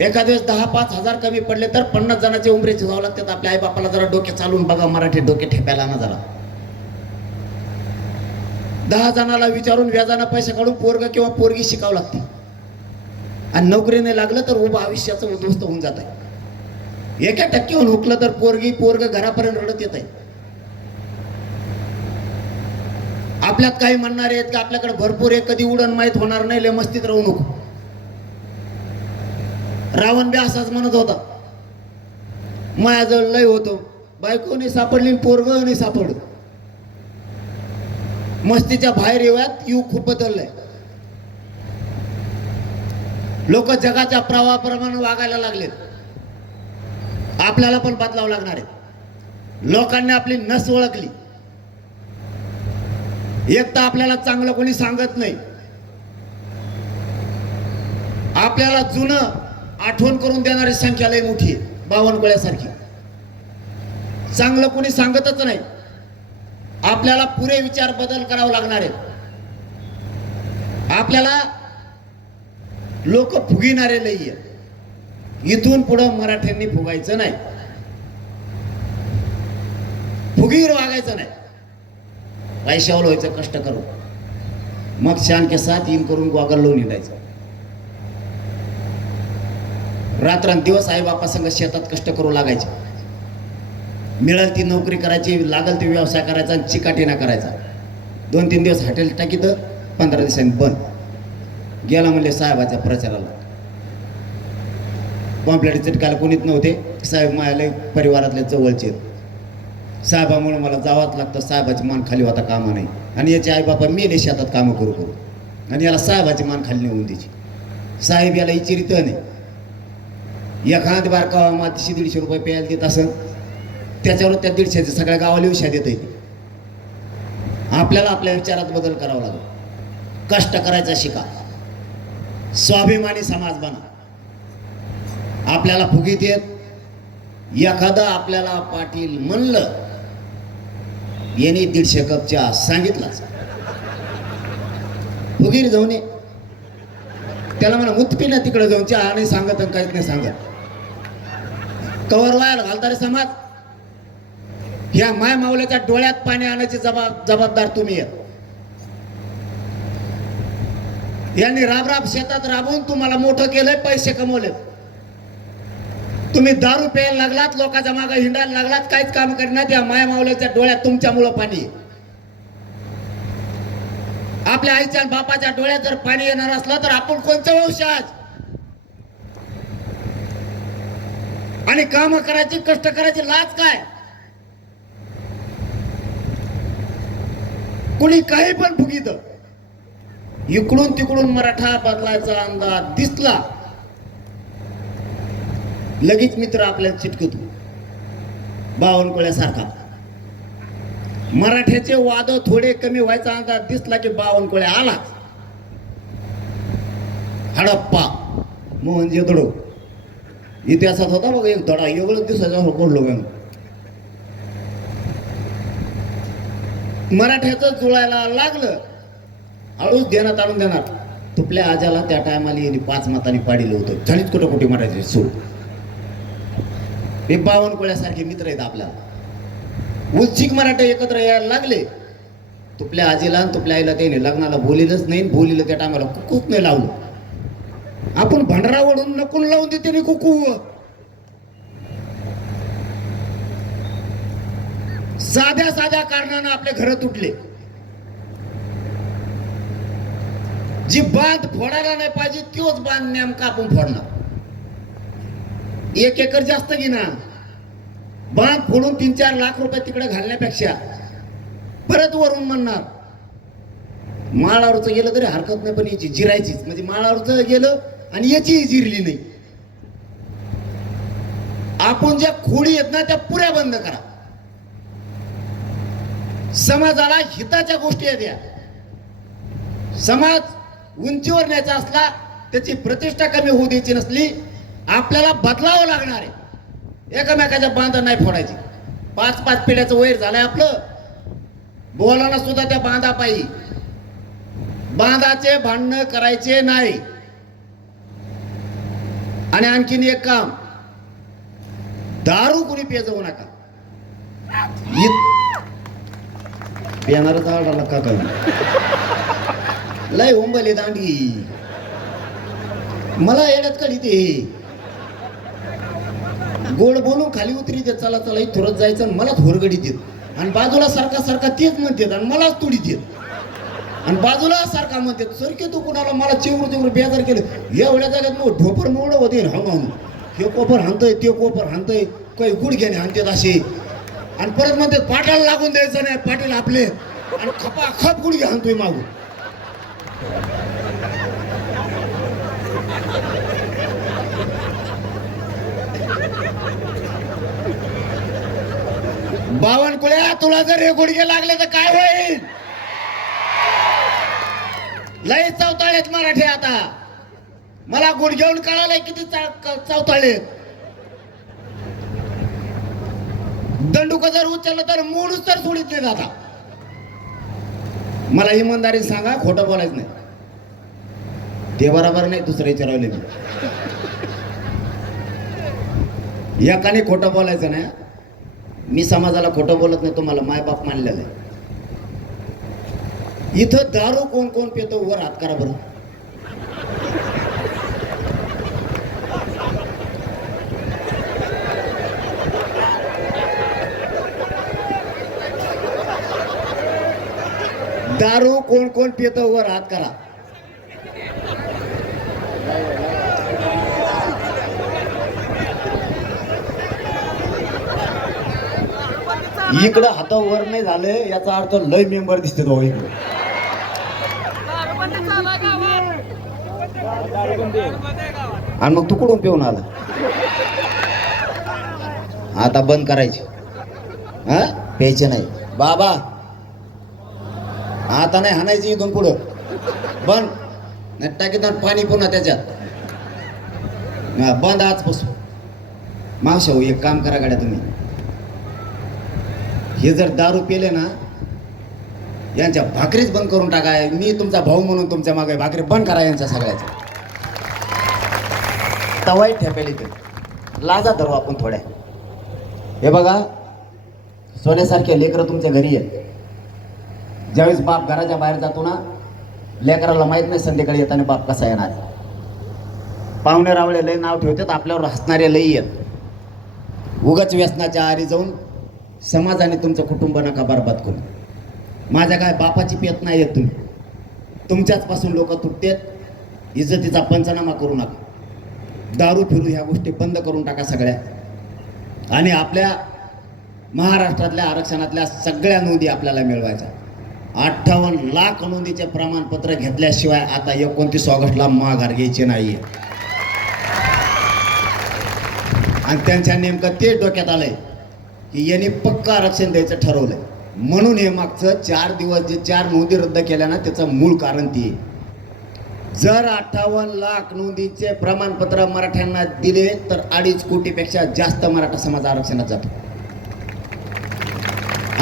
एखाद्या वेळेस 10-5 हजार कमी पडले तर 50 जणांचे उमरेचे जावं लागतात. आपल्या आई बापाला जरा डोके चालून बघा, मराठी डोके ठेपायला ना जरा. 10 जणाला विचारून व्याजानं पैसे काढून पोरग किंवा पोरगी शिकावं लागते. आणि नोकरीने लागलं तर उभं आयुष्याचं उद्ध्वस्त होऊन जात आहे. 1% हुकलं तर पोरग घरापर्यंत रडत येत आहे. आपल्यात काही म्हणणारे आहेत की आपल्याकडे भरपूर आहे, कधी उडण माहीत होणार नाही, लय मस्तीत राहू नको. रावण बी असाच म्हणत होता, माझ्याजवळ लय होतो, बायको नाही सापडली, पोरग नाही सापडलं. मस्तीच्या बाहेर येऊयात, युग खूप बदललंय. लोक जगाच्या प्रवाहाप्रमाणे वागायला लागलेत. आपल्याला पण बदलावं लागणार आहे. लोकांनी आपली नस ओळखली. एक तर आपल्याला चांगलं कोणी सांगत नाही. आपल्याला जुनं आठवण करून देणारी संख्या लय मोठी आहे, बावनकुळ्यासारखी. चांगलं कोणी सांगतच नाही. आपल्याला पुरे विचार बदल करावा लागणार आहे. आपल्याला लोक फुगिणारे नाहीये. इथून पुढं मराठ्यांनी फुगायचं नाही, फुगीर वागायचं नाही. पैशावर व्हायचं, कष्ट करू, मग शान के साथ इन करून गोगल लावून हिंडायचं. रात्रंदिवस आई बापा संग शेतात कष्ट करू लागायचे. मिळेल ती नोकरी करायची, लागल ते व्यवसाय करायचा आणि चिकाटीना करायचा. 2-3 दिवस हॉटेल टाकी तर 15 दिवसांनी बंद. गेला म्हणले साहेबाच्या प्रचाराला, पॉम्पलेट चिटकायला कोणीच नव्हते. साहेब माझ्या परिवारातले जवळचे, साहेबामुळे मला जावंच लागतं. साहेबाची मान खाली होता कामा नाही. आणि याचे आई बापा मेले शेतात कामं करू करू, आणि याला साहेबाची मान खाली नेऊन द्यायची. साहेब याला इचिरित नाही. एखाद बारका मातीशी 150 रुपये प्यायला देत असं, त्याच्यावर त्या 150चे सगळ्या गावाला विषय देत येते. आपल्याला आपल्या विचारात बदल करावा लागेल. कष्ट करायचा शिका, स्वाभिमानी समाज बना. आपल्याला फुगीत येत एखादा आपल्याला पाटील म्हणलं, येणे 150 कप चहा सांगितलाच, फुगीर जाऊन ये. त्याला म्हणा मुतपी ना तिकडे जाऊन चहा नाही सांगत आणि काहीच नाही सांगत. कवर वायाला घालता रे समाज. ह्या माय मावल्याच्या डोळ्यात पाणी आणायची जबाबदार तुम्ही आहेत. यांनी राब शेतात राबवून तुम्हाला मोठं केलंय, पैसे कमवले. तुम्ही दारू प्यायला लागलात, लोकांच्या मागे हिंडायला लागलात, काहीच काम करण्यात. या माया मावल्याच्या डोळ्यात तुमच्यामुळं पाणी. आपल्या आईच्या बापाच्या डोळ्यात जर पाणी येणार असलं तर आपण कोणतं वंशज. आणि काम करायची, कष्ट करायची लाज काय. कुणी काही पण फुगित. इकडून तिकडून मराठा बदलायचा अंदाज दिसला, लगेच मित्र आपल्याला चिटकतो बावनकुळ्यासारखा. मराठ्याचे वाद थोडे कमी व्हायचा अंदाज दिसला की बावनकुळे आला. हडप्पा मोहनजोदडो इतिहासात होता बघ एक धडा एवढं दिसायचा कोणलो. मराठ्याचं जुळायला लागलं, हळूच देण्यात आणून देणार. तुपल्या आजाला त्या टायमाला यांनी 5 मतांनी पाडिलं होतं. झालीच कुठं कुठे मराठी सूर. हे बावनकुळ्यासारखे मित्र आहेत आपल्याला. उच्चिक मराठे एकत्र यायला लागले. तुपल्या आजीला आणि तुपल्या आईला त्याने लग्नाला बोलिलंच नाही. बोलिलं त्या टायमाला कुकूच नाही लावलं. आपण भंडारावरून नकून लावून देते नाही कुकू. साध्या साध्या कारणानं आपले घर तुटले. जी बांध फोडायला नाही पाहिजे तोच बांध नेमका आपण फोडणार. 1 एकर जास्त घेना बांध फोडून 3-4 लाख रुपये तिकडे घालण्यापेक्षा परत वरून म्हणणार माळावरचं गेलं तरी हरकत नाही, पण याची जिरायचीच. म्हणजे माळावरचं गेलं आणि याचीही जिरली नाही. आपण ज्या खोडी आहेत ना त्या पुऱ्या बंद करा. समाजाला हिताच्या गोष्टी आहेत या. समाज उंचीवर न्यायचा असला त्याची प्रतिष्ठा कमी होऊ द्यायची नसली आपल्याला बदलावं लागणार आहे. एकामेकाच्या बांधा नाही फोडायची. 5-5 पिढ्याचं वैर झालंय आपलं. बोलायला सुद्धा त्या बांधा पाहिजे. बांधाचे भांडणं करायचे नाही. आणि आणखीन एक काम, दारू कुणी पेजवू नका. पेणारच आढळला का काय लय उंबली दांडी मला येड्यात काढी ते. गोड बोलून खाली उतरी देत, चला चला थोडत जायचं आणि मलाच होरगडी देत. आणि बाजूला सारखा सारखा तेच म्हणतात आणि मलाच तुडी देत. आणि बाजूला सारखा म्हणतात सरके तू कुणाला मला चिवरू बेजार केलं. एवढ्या जागेत मग ढोपर मोड होते हाणून. हे कोपर हाणतोय ते कोपर हाणतोय काही गुडघ्याने हाणतात असे. आणि परत म्हणतात पाटाला लागून द्यायचं नाही, पाटील आपले. आणि खपाखप गुडघे हाणतोय मागून. बावनकुळ्या तुला जर हे गुडघे लागले तर काय होईल. लय चवताळेत मराठी आता. मला गुडघेऊन कळालंय किती चवताळेत. दंडुक जर उचललं तर मूडच तर सोडित नाही आता. मला इमानदारी सांगा, खोटं बोलायचं नाही. ते बरोबर नाही, दुसरं विचारवले मी. एकाने खोटं बोलायचं नाही. मी समाजाला खोटं बोलत नाही, तुम्हाला मायबाप मानलेलं आहे. इथं दारू कोण कोण पितो वर हात करा बरं. दारू कोण कोण पितो वर हात करा. इकडं हाता वर नाही झाले याचा अर्थ लय मेंबर दिसते तो इकडे. आणि मग तू कुठून पिऊन आला. आता बंद करायची. हा प्यायचे नाही बाबा. आता नाही हाणायची इथून पुढं. बंद नाही टाकीत पाणी पुन्हा त्याच्यात. बंद आजपासून. मावशा हो एक काम करा गाड्या तुम्ही. हे जर दारू पेले ना यांच्या भाकरीच बंद करून टाकाय. मी तुमचा भाऊ म्हणून तुमच्या मागे भाकरी बंद करा यांच्या सगळ्याच्या. तवाई ठेपेली ते लाजा धरू आपण थोड्या. हे बघा सोन्यासारखे लेकरं तुमच्या घरी आहेत. ज्यावेळेस बाप घराच्या बाहेर जातो ना लेकराला माहित नाही संध्याकाळी येताना बाप कसा येणार. पाहुणे रावळे लय नाव ठेवतात, आपल्यावर हसणारे लई आहेत. उगाच व्यसनाच्या आरी जाऊन समाजाने तुमचं कुटुंब नका बरबाद करू. माझ्या काय बापाची पेत नाही येत तुम्ही. तुमच्याच पासून लोक तुटतात. इज्जतीचा पंचनामा करू नका. दारू फिरू ह्या गोष्टी बंद करून टाका सगळ्या. आणि आपल्या महाराष्ट्रातल्या आरक्षणातल्या सगळ्या नोंदी आपल्याला मिळवायच्या. 58 लाख नोंदीचे प्रमाणपत्र घेतल्याशिवाय आता 29 ऑगस्टला माघार घ्यायची नाहीये. आणि त्यांच्या नेमकं ते डोक्यात आलंय की यांनी पक्का आरक्षण द्यायचं ठरवलंय. म्हणून हे मागचं 4 दिवस जे 4 नोंदी रद्द केल्या ना, त्याचं मूळ कारण ती आहे. जर 58 लाख नोंदीचे प्रमाणपत्र मराठ्यांना दिले तर 2.5 कोटीपेक्षा जास्त मराठा समाज आरक्षणात जातो.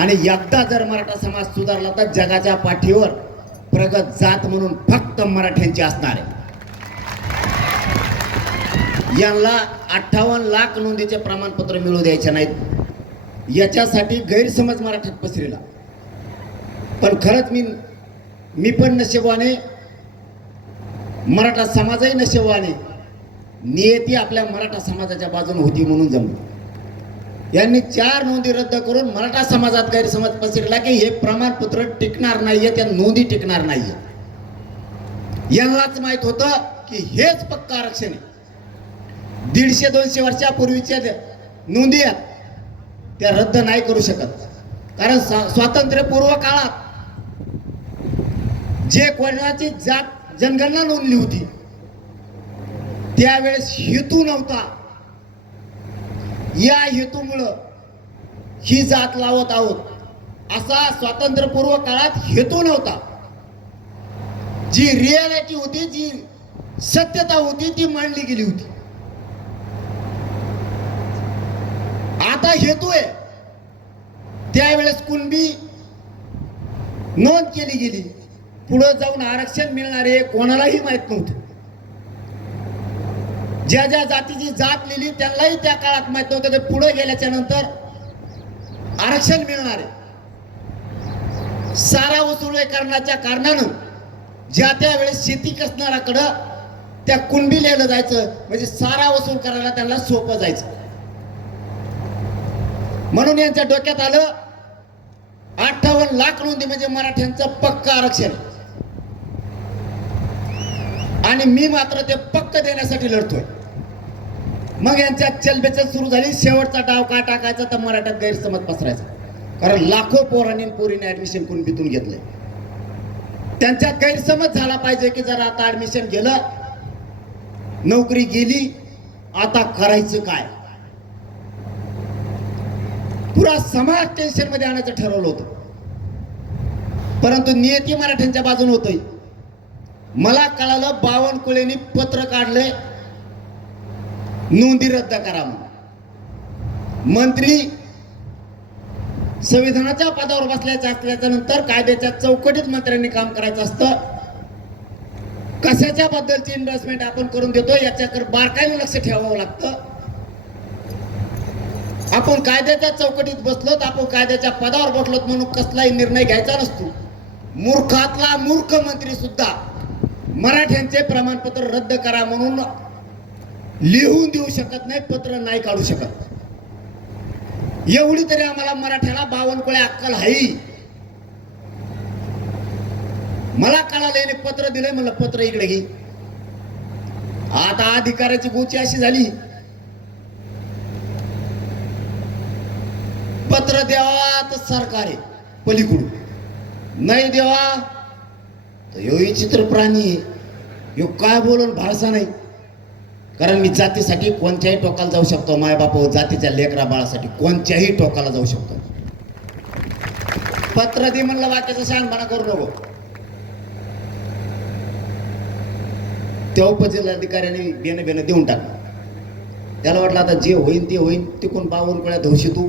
आणि एकदा जर मराठा समाज सुधारला तर जगाच्या पाठीवर प्रगत जात म्हणून फक्त मराठ्यांची असणार आहे. यांना 58 लाख नोंदीचे प्रमाणपत्र मिळू द्यायचे नाहीत. याच्यासाठी गैरसमज मराठ्यात पसरला. पण खरंच मी पण नशिबाने, मराठा समाजही नशिबाने, नियती आपल्या मराठा समाजाच्या बाजूने होती म्हणून जमलं. यांनी 4 नोंदी रद्द करून मराठा समाजात गैरसमज पसरला की हे प्रमाणपत्र टिकणार नाहीये, त्या नोंदी टिकणार नाहीये. यांनाच माहित होतं की हेच पक्का आरक्षण आहे. 150-200 वर्षापूर्वीच्या नोंदी आहेत त्या रद्द नाही करू शकत. कारण स्वातंत्र्यपूर्व काळात जे कोणाची जात जनगणना नोंदली होती त्यावेळेस हेतू नव्हता. या हेतूमुळं ही जात लावत आहोत असा स्वातंत्र्यपूर्व काळात हेतू नव्हता. जी रियालिटी होती, जी सत्यता होती ती मांडली गेली होती. आता हेतू आहे. त्यावेळेस कुणबी नोंद केली गेली. पुढे जाऊन आरक्षण मिळणार आहे कोणालाही माहित नव्हतं. ज्या ज्या जातीची जात लिहिली त्यांनाही त्या काळात माहित नव्हतं की पुढे गेल्याच्या नंतर आरक्षण मिळणार आहे. सारा वसुलीकरणाच्या कारणानं ज्या त्यावेळेस शेती कसणाऱ्याकडं त्या कुणबी लिहिलं जायचं, म्हणजे सारा वसूल करायला त्यांना सोपं जायचं. म्हणून यांच्या डोक्यात आलं 58 लाख नोंदी म्हणजे मराठ्यांचं पक्का आरक्षण. आणि मी मात्र ते पक्क देण्यासाठी लढतोय. मग यांच्यात चलबेचल सुरू झाली. शेवटचा डाव काय टाकायचा तर मराठ्यात गैरसमज पसरायचा. कारण लाखो पोरांनी पोरीने ऍडमिशन कुणबीतून घेतलंय. त्यांच्यात गैरसमज झाला पाहिजे की जर आता ऍडमिशन गेलं, नोकरी गेली, आता करायचं काय. पुरा समाज टेन्शन मध्ये आणायचं ठरवलं होतं. परंतु नियती मराठ्यांच्या बाजूने होतंय. मला कळालं 52 कुळेंनी पत्र काढले नोंदी रद्द करा म्हणून. मंत्री संविधानाच्या पदावर बसल्याच्या असल्याच्या नंतर कायद्याच्या चौकटीत मंत्र्यांनी काम करायचं असतं. कशाच्या बद्दलची इन्व्हेस्टमेंट आपण करून देतो याच्याकडे बारकाईने लक्ष ठेवावं लागतं. आपण कायद्याच्या चौकटीत बसलोत, आपण कायद्याच्या पदावर बसलोत म्हणून कसलाही निर्णय घ्यायचा नसतो. मूर्खातला मूर्ख मंत्री सुद्धा मराठ्यांचे प्रमाणपत्र रद्द करा म्हणून लिहून देऊ शकत नाही, पत्र नाही काढू शकत. एवढी तरी आम्हाला मराठ्याला 52 कुळे अक्कल आहे. मला कळालं याने पत्र दिलंय, म्हणलं पत्र इकडे घे. आता अधिकाऱ्याची गोची अशी झाली, पत्र द्यावा तर सरकार आहे पलीकडून, नाही देवा तर ह्यो विचित्र प्राणी आहे, ह्यो काय बोलून भाषा नाही. कारण मी जातीसाठी कोणत्याही टोकाला जाऊ शकतो. माय बाप जातीच्या लेकरा बाळासाठी कोणत्याही टोकाला जाऊ शकतो. पत्र दे म्हणलं, वाक्याचा शहाणपणा करू नको. त्या उपजिल्हाधिकाऱ्याने बेन बेन देऊन टाकलं. त्याला वाटलं आता जे होईल ते होईल. तिकडून 52 कुळ्या धवशी तू,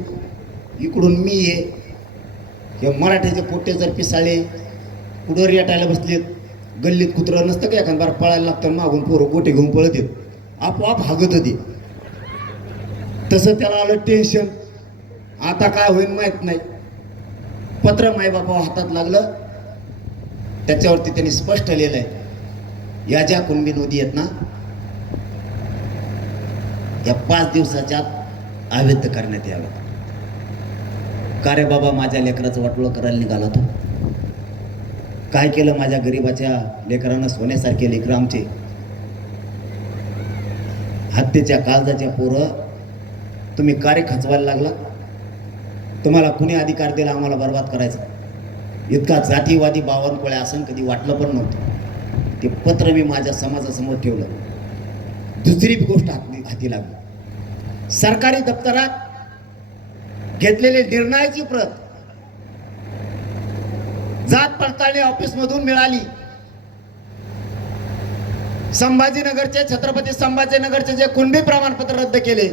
इकडून मी ये. हे मराठ्याचे पोटे जर पिसाळे पुढं रेटायला बसलेत, गल्लीत कुत्रं नसतं का एखाद बार पळायला लागतं, मागून पोरं गोटे घेऊन पळत येत, आपोआप हागत होती. तसं त्याला आलं टेन्शन. आता काय होईल माहित नाही. पत्र मायबापा हातात लागलं. त्याच्यावरती त्यांनी स्पष्ट लिहिलंय, या ज्या कुणबी नोंदी आहेत ना या 5 दिवसाच्या आत अवैध करण्यात याव्या. का रे बाबा, माझ्या लेकराचं वाटोळं करायला निघाला तू? काय केलं माझ्या गरीबाच्या लेकरांना? सोन्यासारखे लेकरं आमचे, हत्येच्या काळजाच्या पोरं तुम्ही का रे खचवायला लागला? तुम्हाला कुणी अधिकार दिला आम्हाला बर्बाद करायचा? इतका जातीवादी 52 कुळ्या असं कधी वाटलं पण नव्हतं. ते पत्र मी माझ्या समाजासमोर ठेवलं. दुसरी गोष्ट हाती लागली. सरकारी दप्तरात घेतलेले निर्णयाची प्रत जात पडताळणी ऑफिस मधून मिळाली. संभाजीनगरचे, छत्रपती संभाजीनगरचे जे कुणबी प्रमाणपत्र रद्द केले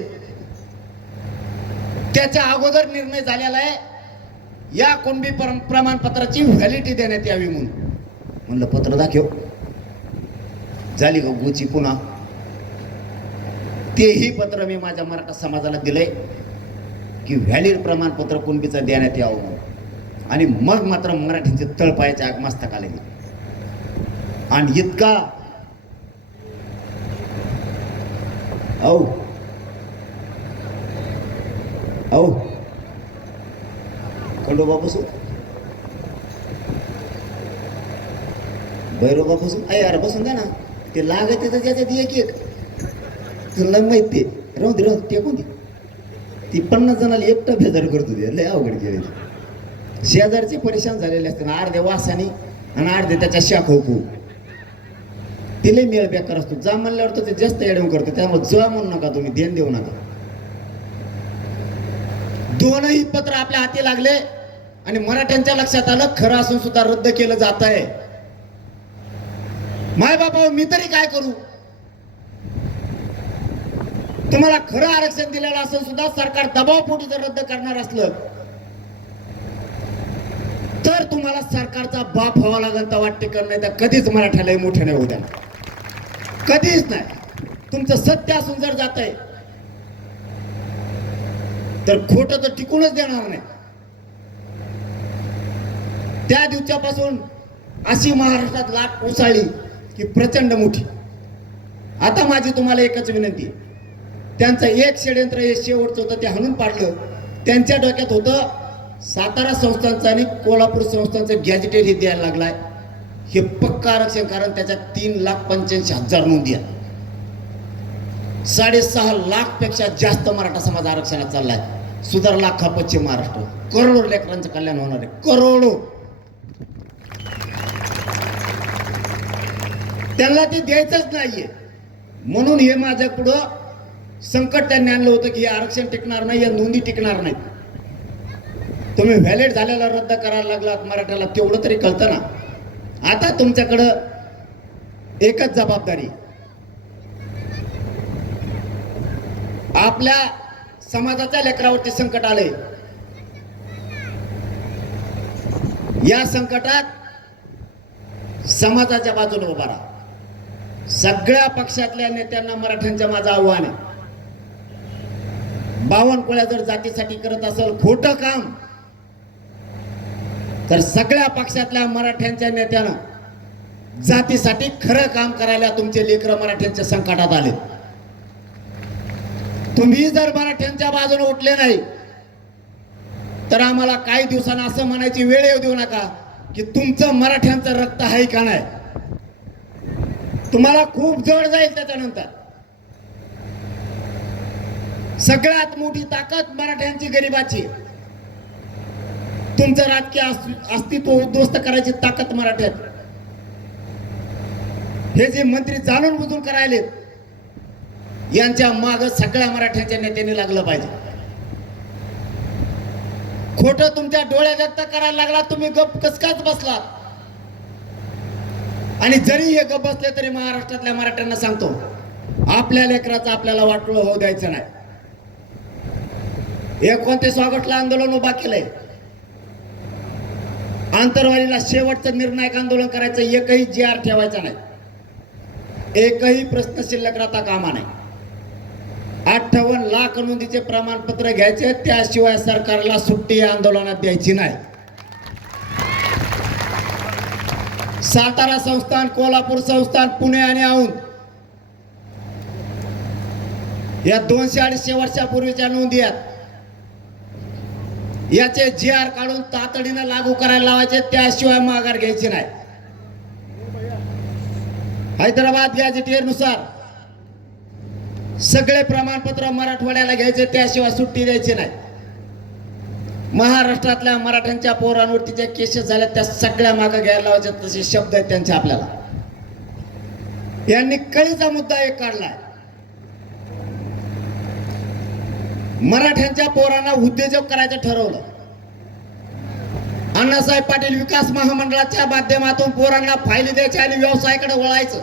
त्याच्या अगोदर निर्णय झालेला आहे या कुणबी प्रमाणपत्राची व्हॅलिडिटी देण्यात यावी म्हणून. म्हणलं पत्र दाखव. झाली गोची पुन्हा. तेही पत्र मी माझ्या मराठा समाजाला दिलंय की व्हॅलिड प्रमाणपत्र कुणबीचं देण्यात यावं म्हणून. आणि मग मात्र मराठींचे तळपायाच्या आग मस्तकाला गेले. आणि इतका खंडोबा बसू, भैरोबा बसून, यार बसून द्या ना. ते लागत तर त्याच्यात एक तुला माहिती राहू दे ते कोणती ती 50 जणाला एकटा बेजार करतो दे. लय अवघड केले. शेजारचे परेशान झालेले असते ना, अर्धे वासानी आणि अर्धे त्याच्या शाख होकू. तिला मेळ बेकार असतो. जा म्हणल्यावर तर ते जास्त एडवून करतो. त्यामुळे जा म्हणू नका, तुम्ही ध्यान देऊ नका. दोनही पत्र आपल्या हाती लागले आणि मराठ्यांच्या लक्षात आलं खरं असून सुद्धा रद्द केलं जात आहे. माय बाबा मी तरी काय करू. तुम्हाला खरं आरक्षण दिलेलं असून सुद्धा सरकार दबावपोटी जर रद्द करणार असलं तर तुम्हाला सरकारचा बाप व्हावा लागेल. तर वाटते करणे तर कधीच मराठ्याला मोठे नाही होऊ द्या, कधीच नाही. तुमचं सत्य असून जर जात आहे तर खोटं तर टिकूनच देणार नाही. त्या दिवसापासून अशी महाराष्ट्रात लाट उसळली की प्रचंड मोठी. आता माझी तुम्हाला एकच विनंती. त्यांचं एक षडयंत्र हे शेवटचं होतं ते हाणून पाडलं. त्यांच्या डोक्यात होतं सातारा संस्थांचं आणि कोल्हापूर संस्थांचं गॅजेटेड हे द्यायला लागलाय हे पक्का आरक्षण. कारण त्याच्यात 3,85,000 नोंदी आहेत. 6.5 लाख पेक्षा जास्त मराठा समाज आरक्षणात चाललाय. सुधारला अख्खा पश्चिम महाराष्ट्र. करोडो लेकरांचं कल्याण होणार आहे, करोडो. त्यांना ते द्यायचंच नाहीये म्हणून हे माझ्या पुढं संकट त्यांनी आणलं होतं की हे आरक्षण टिकणार नाही, या नोंदी टिकणार नाहीत. तुम्ही व्हॅलिड झालेला रद्द करायला लागलात मराठ्याला, तेवढं तरी कळतं ना. आता तुमच्याकडं एकच जबाबदारी. आपल्या समाजाच्या लेकरावरती संकट आलंय. या संकटात समाजाच्या बाजूने उभा राहा. सगळ्या पक्षातल्या नेत्यांना मराठ्यांच्या माझं आव्हान आहे. बावनकुळ्या जर जातीसाठी करत असेल खोटं काम तर सगळ्या पक्षातल्या मराठ्यांच्या नेत्यानं जातीसाठी खरं काम करायला तुमचे लेकरं मराठ्यांच्या संकटात आले. तुम्ही जर मराठ्यांच्या बाजूने उठले नाही तर आम्हाला काही दिवसांना असं म्हणायची वेळ येऊ देऊ नका की तुमचं मराठ्यांचं रक्त आहे का नाही. तुम्हाला खूप जड जाईल त्याच्यानंतर. सगळ्यात मोठी ताकद मराठ्यांची गरिबाची. तुमचं राजकीय अस्तित्व उद्ध्वस्त करायची ताकद मराठ्यात. हे जे मंत्री जाणून बुजून करायले यांच्या माग सगळ्या मराठ्यांच्या नेत्यांनी लागलं पाहिजे. खोटं तुमच्या डोळ्यात व्यक्त करायला लागला, तुम्ही गप कसकाच बसला. आणि जरी हे गप बसले तरी महाराष्ट्रातल्या मराठ्यांना सांगतो आपल्या लेकराचं आपल्याला वाटलं होऊ द्यायचं नाही. 29 ऑगस्टला आंदोलन उभा केलंय. आंतरवालीला शेवटचं निर्णायक आंदोलन करायचं. एकही GR ठेवायचा नाही. एकही प्रश्न शिल्लक राहता कामा नाही. 58 लाख नोंदीचे प्रमाणपत्र घ्यायचे, त्याशिवाय सरकारला सुट्टी या आंदोलनात द्यायची नाही. सातारा संस्थान, कोल्हापूर संस्थान, पुणे आणि औंध या 200-250 वर्षापूर्वीच्या नोंदी आहेत. याचे GR काढून तातडीनं लागू करायला लावायचे, त्याशिवाय माघार घ्यायची नाही. हैदराबाद गॅजेटियर नुसार सगळे प्रमाणपत्र मराठवाड्याला घ्यायचे, त्याशिवाय सुट्टी द्यायची नाही. महाराष्ट्रातल्या मराठ्यांच्या पोरांवरती ज्या केसेस झाल्या त्या सगळ्या मागे घ्यायला लावायच्या, तसे शब्द आहेत त्यांचे आपल्याला. यांनी कळीचा मुद्दा एक काढलाय. मराठ्यांच्या पोरांना उद्योजक करायचं ठरवलं अण्णासाहेब पाटील विकास महामंडळाच्या माध्यमातून पोरांना फायली द्यायची आणि व्यवसायाकडे वळायचं,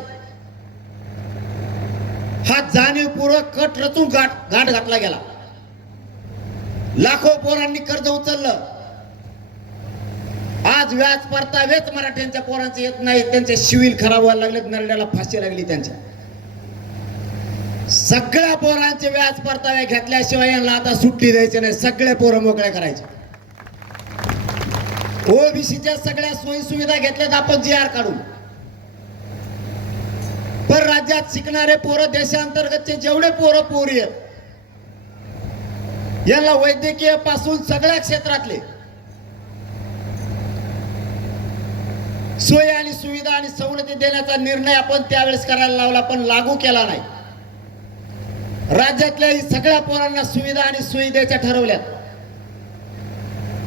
हा जाणीवपूर्वक कट रचून घाट घातला गेला. लाखो पोरांनी कर्ज उचललं. आज व्याज परतावेच मराठ्यांच्या पोरांचे येत नाही. त्यांचे सिव्हिल खराब व्हायला लागले, नरड्याला फाशी लागली त्यांच्या. सगळ्या पोरांचे व्याज परतावे घेतल्याशिवाय यांना आता सुट्टी द्यायची नाही. सगळे पोरं मोकळे करायचे. ओबीसीच्या सगळ्या सोयी सुविधा घेतल्यात आपण GR काढून. पर राज्यात शिकणारे पोरं, देशांतर्गतचे जेवढे पोरं पोरी आहेत, यांना वैद्यकीय पासून सगळ्या क्षेत्रातले सोयी आणि सुविधा आणि सवलती देण्याचा निर्णय आपण त्यावेळेस करायला लावला, पण लागू केला नाही. राज्यातल्याही सगळ्या पोरांना सुविधा आणि सोयी द्यायच्या ठरवल्यात.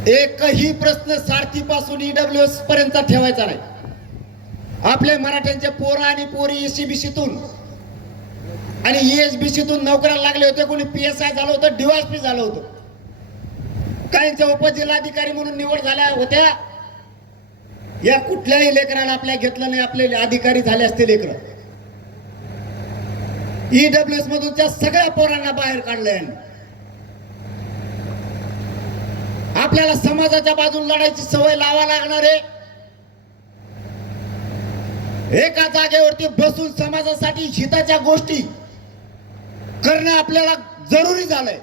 एकही प्रश्न सारथीपासून EWS पर्यंत ठेवायचा नाही. आपले मराठ्यांचे पोरं आणि पोरी ECBCतून आणि ESBCतून नोकऱ्याला लागले होते. कोणी PSI झालं होतं, DYSP झालं होतं. काहींच्या उपजिल्हाधिकारी म्हणून निवड झाल्या होत्या. या कुठल्याही लेकराला आपल्या घेतलं नाही. आपले अधिकारी झाले असते लेकर. EWS मधून त्या सगळ्या पोरांना बाहेर काढलंय. आपल्याला समाजाच्या बाजूला लढायची सवय लावा लागणार आहे. एका जागेवरती बसून समाजासाठी हिताच्या गोष्टी करणं आपल्याला जरुरी झालंय.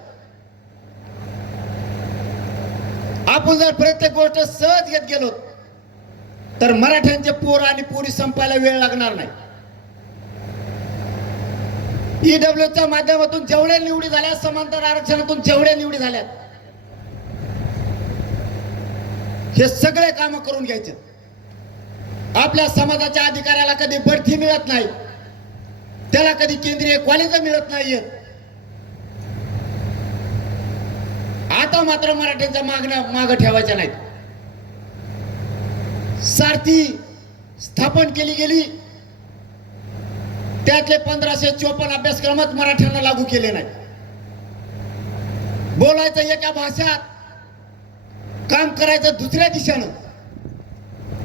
आपण जर प्रत्येक गोष्ट सहज घेत गेलो तर मराठ्यांचे पोर आणि पोरी संपायला वेळ लागणार नाही. EWSच्या माध्यमातून जेवढ्या निवडी झाल्या, समांतर आरक्षणातून जेवढ्या निवडी झाल्या, हे सगळे काम करून घ्यायचे. आपल्या समाजाच्या अधिकाऱ्याला कधी बढती मिळत नाही, त्याला कधी केंद्रीय कॉलेज मिळत नाहीये. आता मात्र मराठ्यांच्या मागण्या मागे ठेवायच्या नाहीत. सारथी स्थापन केली गेली, त्यातले 1554 अभ्यासक्रमच मराठ्यांना लागू केले नाही. बोलायचं एका भाषात, काम करायचं दुसऱ्या दिशेनं.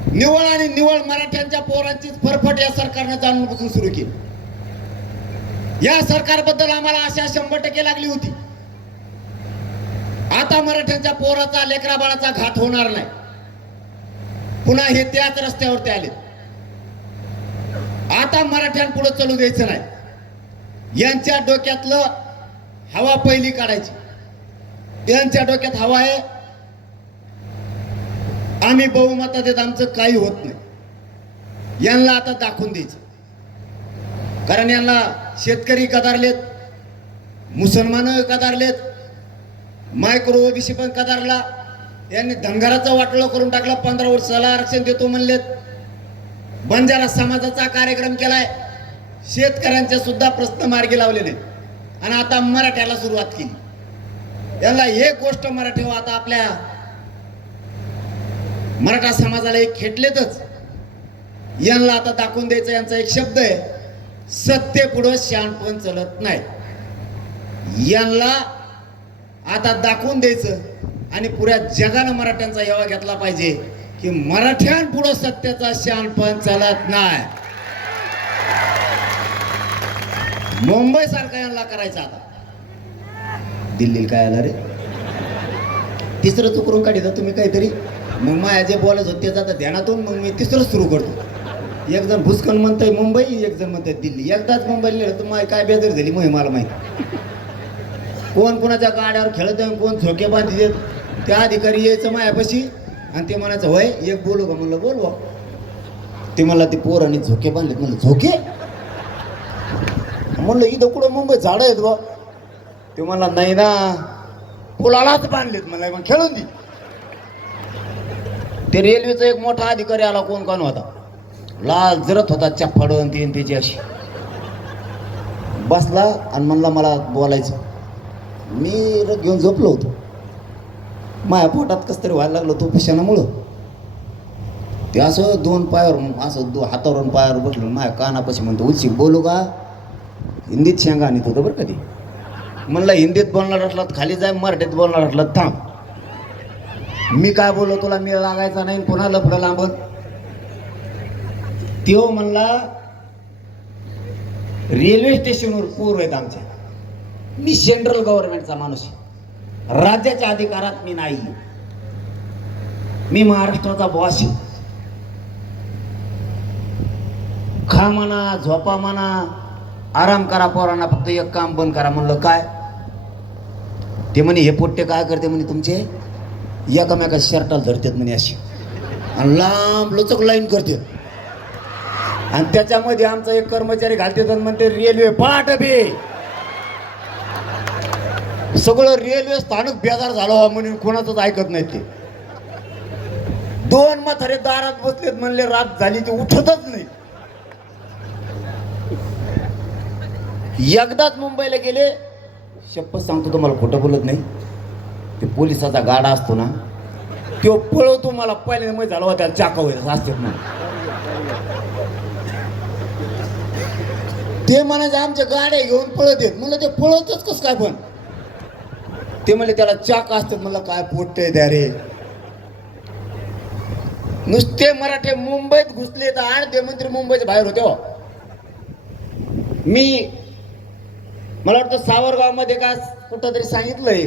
निवळ आणि निवळ मराठ्यांच्या पोरांची फरफट या सरकारनं जाणून बुजून सुरू केली. या सरकारबद्दल आम्हाला आशा 100% लागली होती. आता मराठ्यांच्या पोराचा, लेकरा बाळाचा घात होणार नाही. पुन्हा हे त्याच रस्त्यावरती आले. आता मराठ्यांपुढे चलू द्यायचं नाही. यांच्या डोक्यातलं हवा पहिली काढायची. यांच्या डोक्यात हवा आहे आम्ही बहुमतात देत, आमचं काही होत नाही. यांना आता दाखवून द्यायचं. कारण यांना शेतकरी कदारलेत, मुसलमान कदारलेत, मायक्रो ओबीसी पण कदारला. यांनी धनगराचं वाटलं करून टाकलं. 15 वर्षाला आरक्षण देतो म्हणलेत. बंजारा समाजाचा कार्यक्रम केलाय. शेतकऱ्यांचे सुद्धा प्रश्न मार्गी लावलेले आणि आता मराठ्याला सुरुवात केली. यांना एक गोष्ट मराठी आता आपल्या मराठा समाजाला एक खेटलेतच. यांना आता दाखवून द्यायचं. यांचा एक शब्द आहे, सत्य पुढं शहाणपण चलत नाही. यांना आता दाखवून द्यायचं आणि पुऱ्या जगानं मराठ्यांचा हेवा घेतला पाहिजे की मराठ्यांपुढं सत्याचा शहाणपण चालत नाही. मुंबई सारखा यांना करायचा. आता दिल्लीला काय आला रे, तिसरं चुकरून काढिता तुम्ही काहीतरी. मग माझ्या जे बोलत होते त्याचं ध्यानातून मग मी तिसरं सुरू करतो. एक जण भुसकन म्हणतंय मुंबई, एक जण म्हणतंय दिल्ली. एकदाच मुंबईला तर मग काय बेदर झाली मग मला माहिती. कोण कोणाच्या गाड्यावर खेळत आहे, कोण झोके बांधी देत. त्या अधिकारी यायचं मायापाशी आणि ते म्हणायचं होय एक बोलू का. म्हणलं बोलवा. ते मला ते पोर आणि झोके बांधलेत. म्हणलं झोके. म्हणलं इथं कुठं मुंबई झाडं आहेत बा. ते म्हणला नाही ना, पुलालाच बांधलेत. म्हणलं मग खेळून दे. ते रेल्वेचा एक मोठा अधिकारी आला. कोण कोण होता, लाल जरत होता, चप्पाडून तीन त्याची अशी बसला आणि म्हणला मला बोलायचं. मी घेऊन झोपलो होतो. माझ्या पोटात कस तरी व्हायला लागलं तो पिशानामुळं. ते असं दोन पायावर असं हातावरून पायावर बसलो. माझ्या कानापाशी म्हणतो उलशी बोलू का. हिंदीत शेंगा आणत होतं बरं कधी. म्हणलं हिंदीत बोलणार असलात खाली जाय, मराठीत बोलणार असलात थांब. मी काय बोललो तुला मी लागायचा नाही पुन्हा लफडं लांबत. त्यो म्हणला रेल्वे स्टेशनवर पोर आहेत आमच्या. मी सेंट्रल गव्हर्नमेंटचा माणूस आहे, राज्याच्या अधिकारात मी नाही, मी महाराष्ट्राचा बॉस आहे. खा म्हणा, झोपा म्हणा, आराम करा, पोरांना फक्त एक काम बंद करा. म्हणलं काय? ते म्हणे हे पोट्टे काय करते म्हणे तुमचे, एकामेका शर्टाला धरतात म्हणे अशी आणि लांब लचक लाईन करते आणि त्याच्यामध्ये आमचा एक कर्मचारी घालते आणि म्हणते रेल्वे पाठ बे. सगळं रेल्वे स्थानक बेजार झालं म्हणून कोणाचंच ऐकत नाही. ते दोन म्हातारे दारात बसलेत, म्हणले रात झाली ते उठतच नाही. एकदाच मुंबईला गेले, शपथ सांगतो तुम्हाला खोटं बोलत नाही, ते पोलिसाचा गाडा असतो ना तो पळवतो मला पहिल्यांदा मध्ये झाला त्याला चाकवायचं असते ना. ते म्हणायचे आमच्या गाड्या घेऊन पळत येत. म्हणलं ते पळतच कस काय? पण ते म्हणले त्याला चाक असतात. म्हणलं काय पोटते त्या रे. नुसते मराठे मुंबईत घुसले तर 8 मंत्री मुंबईच्या बाहेर होते. मी मला वाटतं सावरगाव मध्ये का कुठं तरी सांगितलंय,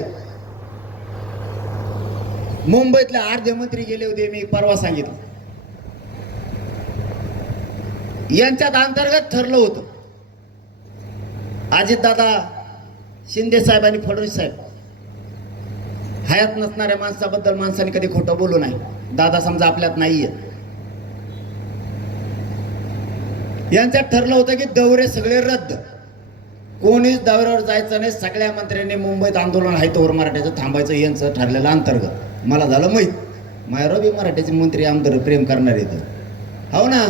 मुंबईतले 8 मंत्री गेले होते. मी परवा सांगितलं. यांच्यात अंतर्गत ठरलं होतं, अजितदादा, शिंदे साहेब आणि फडणवीस साहेब, हयात नसणाऱ्या माणसाबद्दल माणसाने कधी खोटं बोलू नाही. दादा समजा आपल्यात नाहीये. यांच्यात ठरलं होतं की दौरे सगळे रद्द, कोणीच दौऱ्यावर जायचं नाही. सगळ्या मंत्र्यांनी मुंबईत आंदोलन आहे तोवर मराठ्याचं थांबायचं, यांचं ठरलेलं अंतर्गत. मला झालं माहीत, मायारोबी मराठ्याचे मंत्री आमदार प्रेम करणार येतं हो ना.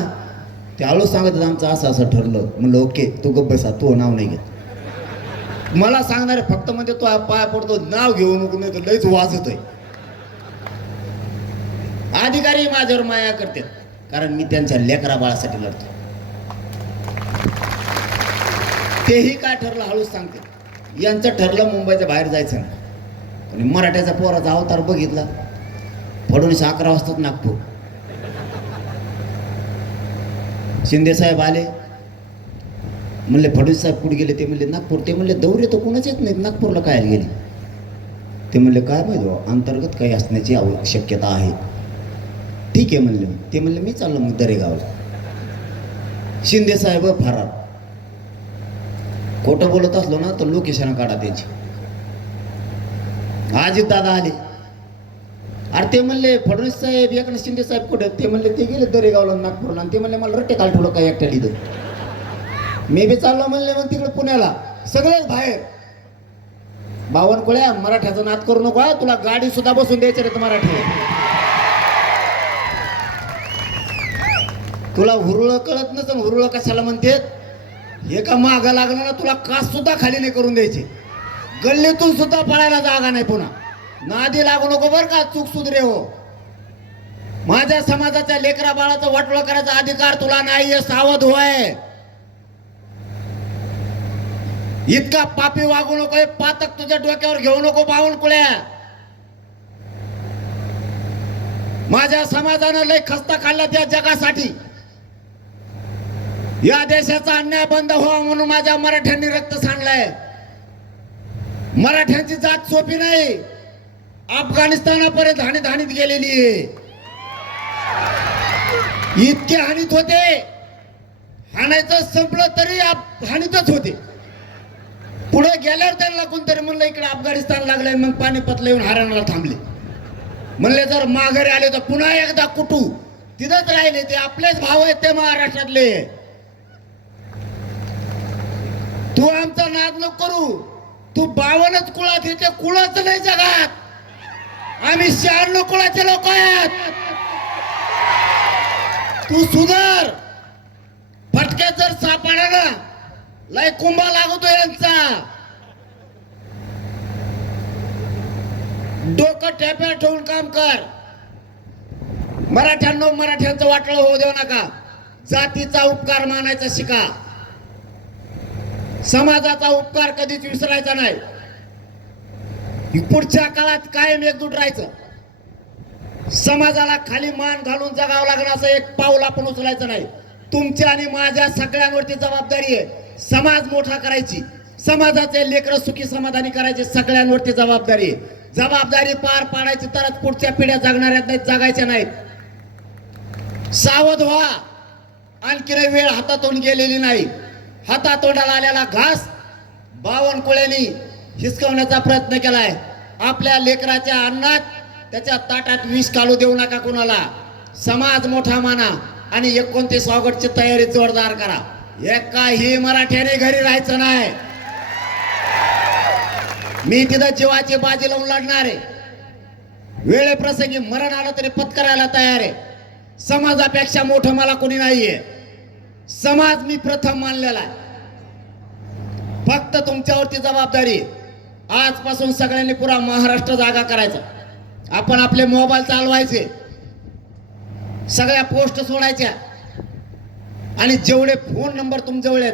ते हळू सांगत आमचं असं असं ठरलं. म्हणलं ओके, तू गप्प बसा, तू नाव नाही घेत. मला सांगणारे फक्त म्हणजे तो पाया पडतो, नाव घेऊ नको नाही तर लयच वाजतोय. अधिकारी माझ्यावर माया करतात कारण मी त्यांच्या लेकरा बाळासाठी लढतो. तेही काय ठरलं हळूच सांगते. यांचं ठरलं मुंबईच्या बाहेर जायचं नाही. आणि मराठ्याचा पोराचा अवतार बघितला. फडणवीस 11 वाजताच नागपूर. शिंदे साहेब आले, म्हणले फडणवीस साहेब कुठे गेले? ते म्हणले नागपूर. ते म्हणले दौरे तर कोणाच येत नाहीत, नागपूरला काय गेले? ते म्हणले काय माहिती, अंतर्गत काही असण्याची शक्यता आहे. ठीक आहे म्हणले. ते म्हणले मी चाललो मग दरेगावला. शिंदे साहेब फरार. खोटं बोलत असलो ना तर लोकेशन काढा त्यांची. अजित दादा आले. अरे ते म्हणले फडणवीस साहेब, एकनाथ शिंदे साहेब कुठे? ते म्हणले ते गेले दरेगावला नागपूरला. आणि ते म्हणले मला रट्टे काल ठेवलं काय एकट्याला इथं. मी बी चाललो म्हणले मग तिकडे पुण्याला. सगळेच बाहेर. बावनकुळ्या, मराठ्याचा नाद करू नको, तुला गाडी सुद्धा बसून द्यायचं रे मराठी. तुला हुरुळ कळत नसेल, हुरुळ कशाला म्हणते? हे का मागं लागलं ना तुला कास सुद्धा खाली नाही करून द्यायची. गल्लीतून सुद्धा पळायला जागा नाही. पुन्हा नादी लागू नको बर का, चूक सुधरे हो. माझ्या समाजाच्या लेकरा बाळाचं वाटोळं करायचा अधिकार तुला नाहीये, सावध व्हाय. इतका पापी वागू नको, पातक तुझ्या डोक्यावर घेऊ नको बावनकुळ्या. माझ्या समाजानं लय खस्ता खाल्ला त्या जगासाठी. या देशाचा अन्याय बंद व्हावा म्हणून माझ्या मराठ्यांनी रक्त सांडलंय. मराठ्यांची जात सोपी नाही. अफगाणिस्तानापर्यंत हाणीत गेलेली आहे. इतके हानीत होते, हाणायचं संपलं तरी हानीतच होते. पुढे गेल्यावर त्यांना कोणतरी म्हणलं इकडे अफगाणिस्तान लागलंय, मग पानिपतला येऊन हरियाणाला थांबले. म्हणले जर माघारी आले तर पुन्हा एकदा कुटू. तिथंच राहिले. ते आपलेच भाव आहेत ते महाराष्ट्रातले. तू आमचा नाद नको करू. तू 52च कुळात येते, कुळाच नाही जगात. आम्ही 96 कुळाचे लोक आहेत. तू सुधार. फटक्यात जर सापडा ना लय कुंभा लागतो यांचा. डोकं ठेप्या ठेवून काम कर. मराठ्यांनो, मराठ्यांचं वाटलं होऊ देऊ नका. जातीचा उपकार मानायचा शिका. समाजाचा उपकार कधीच विसरायचा नाही. पुढच्या काळात कायम एकजूट राहायचं. समाजाला खाली मान घालून जगावं लागणं असं एक पाऊल आपण उचलायचं नाही. तुमच्या आणि माझ्या सगळ्यांवरती जबाबदारी आहे समाज मोठा करायची, समाजाचे लेकरं सुखी समाधानी करायचे, सगळ्यांवरती जबाबदारी आहे. जबाबदारी पार पाडायची तरच पुढच्या पिढ्या जगणाऱ्या नाहीत, जगायच्या नाहीत. सावध व्हा, आणखी वेळ हातातून गेलेली नाही. हातातोंडाला आलेला घास बावनकुळ्यांनी हिसकवण्याचा प्रयत्न केलाय. आपल्या लेकराच्या अन्नात त्याच्या ताटात विष काढू देऊ नका कुणाला. समाज मोठा माना आणि 29 ऑगस्टची तयारी जोरदार करा. एकाही मराठ्याने घरी राहायचं नाही. मी तिथं जीवाची बाजी लावून लढणार आहे. वेळेप्रसंगी मरण आलं तरी पत्करायला तयार आहे. समाजापेक्षा मोठं मला कोणी नाहीये. समाज मी प्रथम मानलेला आहे. फक्त तुमच्यावरती जबाबदारी. आजपासून सगळ्यांनी पुरा महाराष्ट्र जागा करायचा. आपण आपले मोबाईल चालवायचे, सगळ्या पोस्ट सोडायच्या आणि जेवढे फोन नंबर तुमच्याजवळ आहेत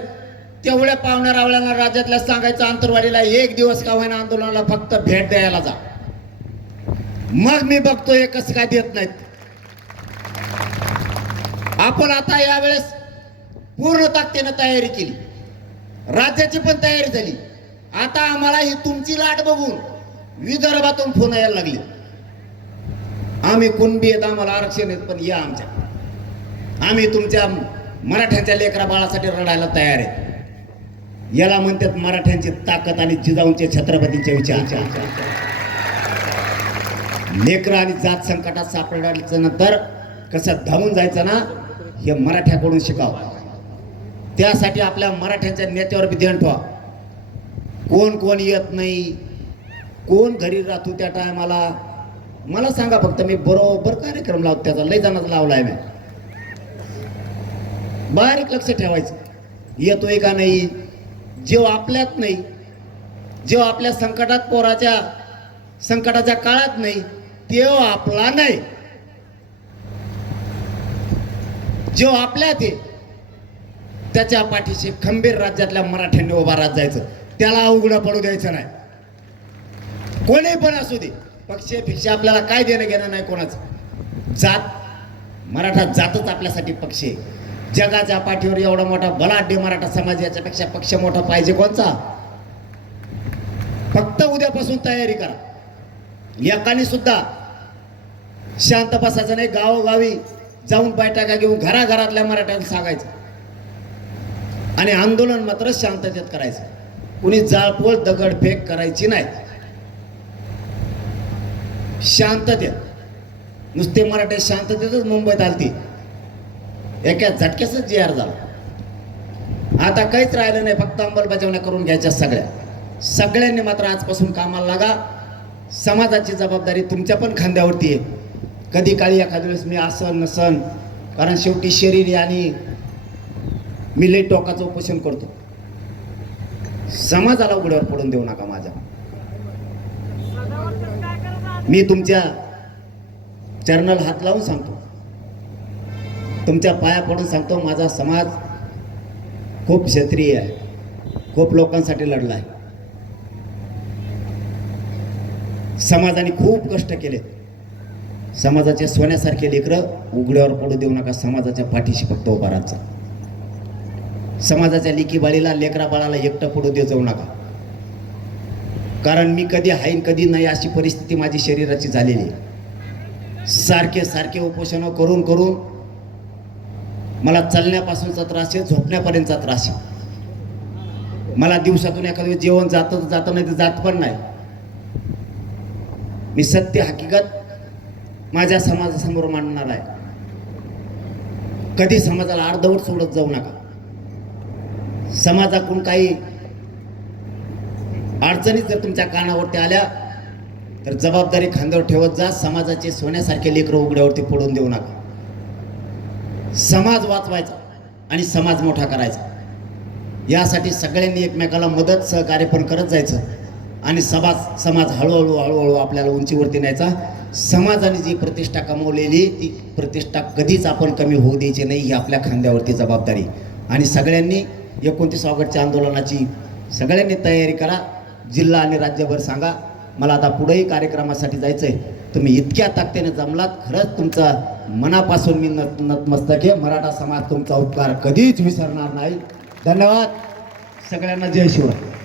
तेवढ्या पाहुण्या रावळ्यांना राज्यातल्या सांगायचं आंतरवाडीला एक दिवस का होईना आंदोलनाला फक्त भेट द्यायला जा. मग मी बघतोय कसं काय देत नाहीत. आपण आता यावेळेस पूर्ण ताकदीने तयारी केली, राज्याची पण तयारी झाली. आता आम्हाला ही तुमची लाट बघून विदर्भातून फोन यायला लागले. आम्ही कुणबी आहेत, आम्हाला आरक्षण आहेत, पण या आमच्या, आम्ही तुमच्या मराठ्यांच्या लेकरा बाळासाठी रडायला तयार आहे. याला म्हणतात मराठ्यांची ताकद आणि जिजाऊंचे छत्रपतींचे विचार. लेकरं आणि जात संकटात सापडायचं नंतर कसं धावून जायचं ना, हे मराठ्याकडून शिकावं. त्यासाठी आपल्या मराठ्यांच्या नेत्यावर बी ध्यान ठेवा. कोण कोण येत नाही, कोण घरी राहतो त्या टायमाला मला सांगा फक्त. मी बरोबर कार्यक्रम लावतो त्याचा, लय जणांचा लावलाय मी. बारीक लक्ष ठेवायचं येतोय का नाही. जेव्हा आपल्यात नाही, जेव्हा आपल्या संकटात पोराच्या संकटाच्या काळात नाही, तेव्हा आपला नाही. जेव्हा आपल्यात आहे त्याच्या पाठीशी खंबीर राज्यातल्या मराठ्यांनी उभा राहत जायचं. त्याला उघडं पडू द्यायचं नाही. कोणी पण असू दे, पक्षापेक्षा आपल्याला काय देणं घेणं नाही कोणाचं. जात, मराठा जातच आपल्यासाठी पक्ष आहे. जगाच्या पाठीवर एवढा मोठा बलाढ्य मराठा समाज, याच्यापेक्षा पक्ष मोठा पाहिजे कोणचा. फक्त उद्यापासून तयारी करा. एकाने सुद्धा शांत बसायचं नाही. गावोगावी जाऊन बैठका घेऊन घराघरातल्या मराठ्यांना सांगायचं आणि आंदोलन मात्र शांततेत करायचं. कुणी जाळपोळ दगडफेक करायची नाही. शांततेत, नुसते मराठे शांततेतच मुंबईत आलती. एका झटक्याच जी आर झाला. आता काहीच राहिलं नाही, फक्त अंमलबजावण्या करून घ्यायच्या सगळ्यांनी मात्र आजपासून कामाला लागा. समाजाची जबाबदारी तुमच्या पण खांद्यावरती आहे. कधी काळी एखाद्या वेळेस मी आसन नसन, कारण शेवटी शरीर आणि मी लई टोकाचं उपोषण करतो. समाजाला उघड्यावर पडून देऊ नका माझ्या. मी तुमच्या चरणाला हात लावून सांगतो, तुमच्या पाया पडून सांगतो, माझा समाज खूप क्षत्रिय आहे, खूप लोकांसाठी लढला आहे. समाजाने खूप कष्ट केले. समाजाच्या सोन्यासारखे लेकरं उघड्यावर पडू देऊ नका. समाजाच्या पाठीशी फक्त उभा राहायचं. समाजाच्या लेकी बाळीला, लेकरा बाळाला एकटं पडू देऊ जाऊ नका. कारण मी कधी हाईन कधी नाही अशी परिस्थिती माझी शरीराची झालेली आहे. सारखे सारखे उपोषण करून करून मला चालण्यापासूनचा त्रास आहे, झोपण्यापर्यंतचा त्रास आहे. मला दिवसातून एखाद्या वेळेस जेवण जातं नाही तर जात पण नाही. मी सत्य हकीकत माझ्या समाजासमोर मांडणार आहे. कधी समाजाला अर्धवट सोडत जाऊ नका. समाजाकडून काही अडचणी जर तुमच्या कानावरती आल्या तर जबाबदारी खांद्यावर ठेवत जा. समाजाचे सोन्यासारखे लेकरं उघड्यावरती पडून देऊ नका. समाज वाचवायचा आणि समाज मोठा करायचा. यासाठी सगळ्यांनी एकमेकाला मदत सहकार्य पण करत जायचं आणि समाज हळूहळू आपल्याला उंचीवरती न्यायचा. समाजाने जी प्रतिष्ठा कमवलेली ती प्रतिष्ठा कधीच आपण कमी होऊ द्यायची नाही. ही आपल्या खांद्यावरती जबाबदारी. आणि सगळ्यांनी 29 ऑगस्टच्या आंदोलनाची सगळ्यांनी तयारी करा. जिल्हा आणि राज्यभर सांगा. मला आता पुढेही कार्यक्रमासाठी जायचं आहे. तुम्ही इतक्या ताकदीने जमलात. खरंच तुमचा मनापासून मी नतमस्तक आहे. मराठा समाज तुमचा उपकार कधीच विसरणार नाही. धन्यवाद. सगळ्यांना जय शिवराय.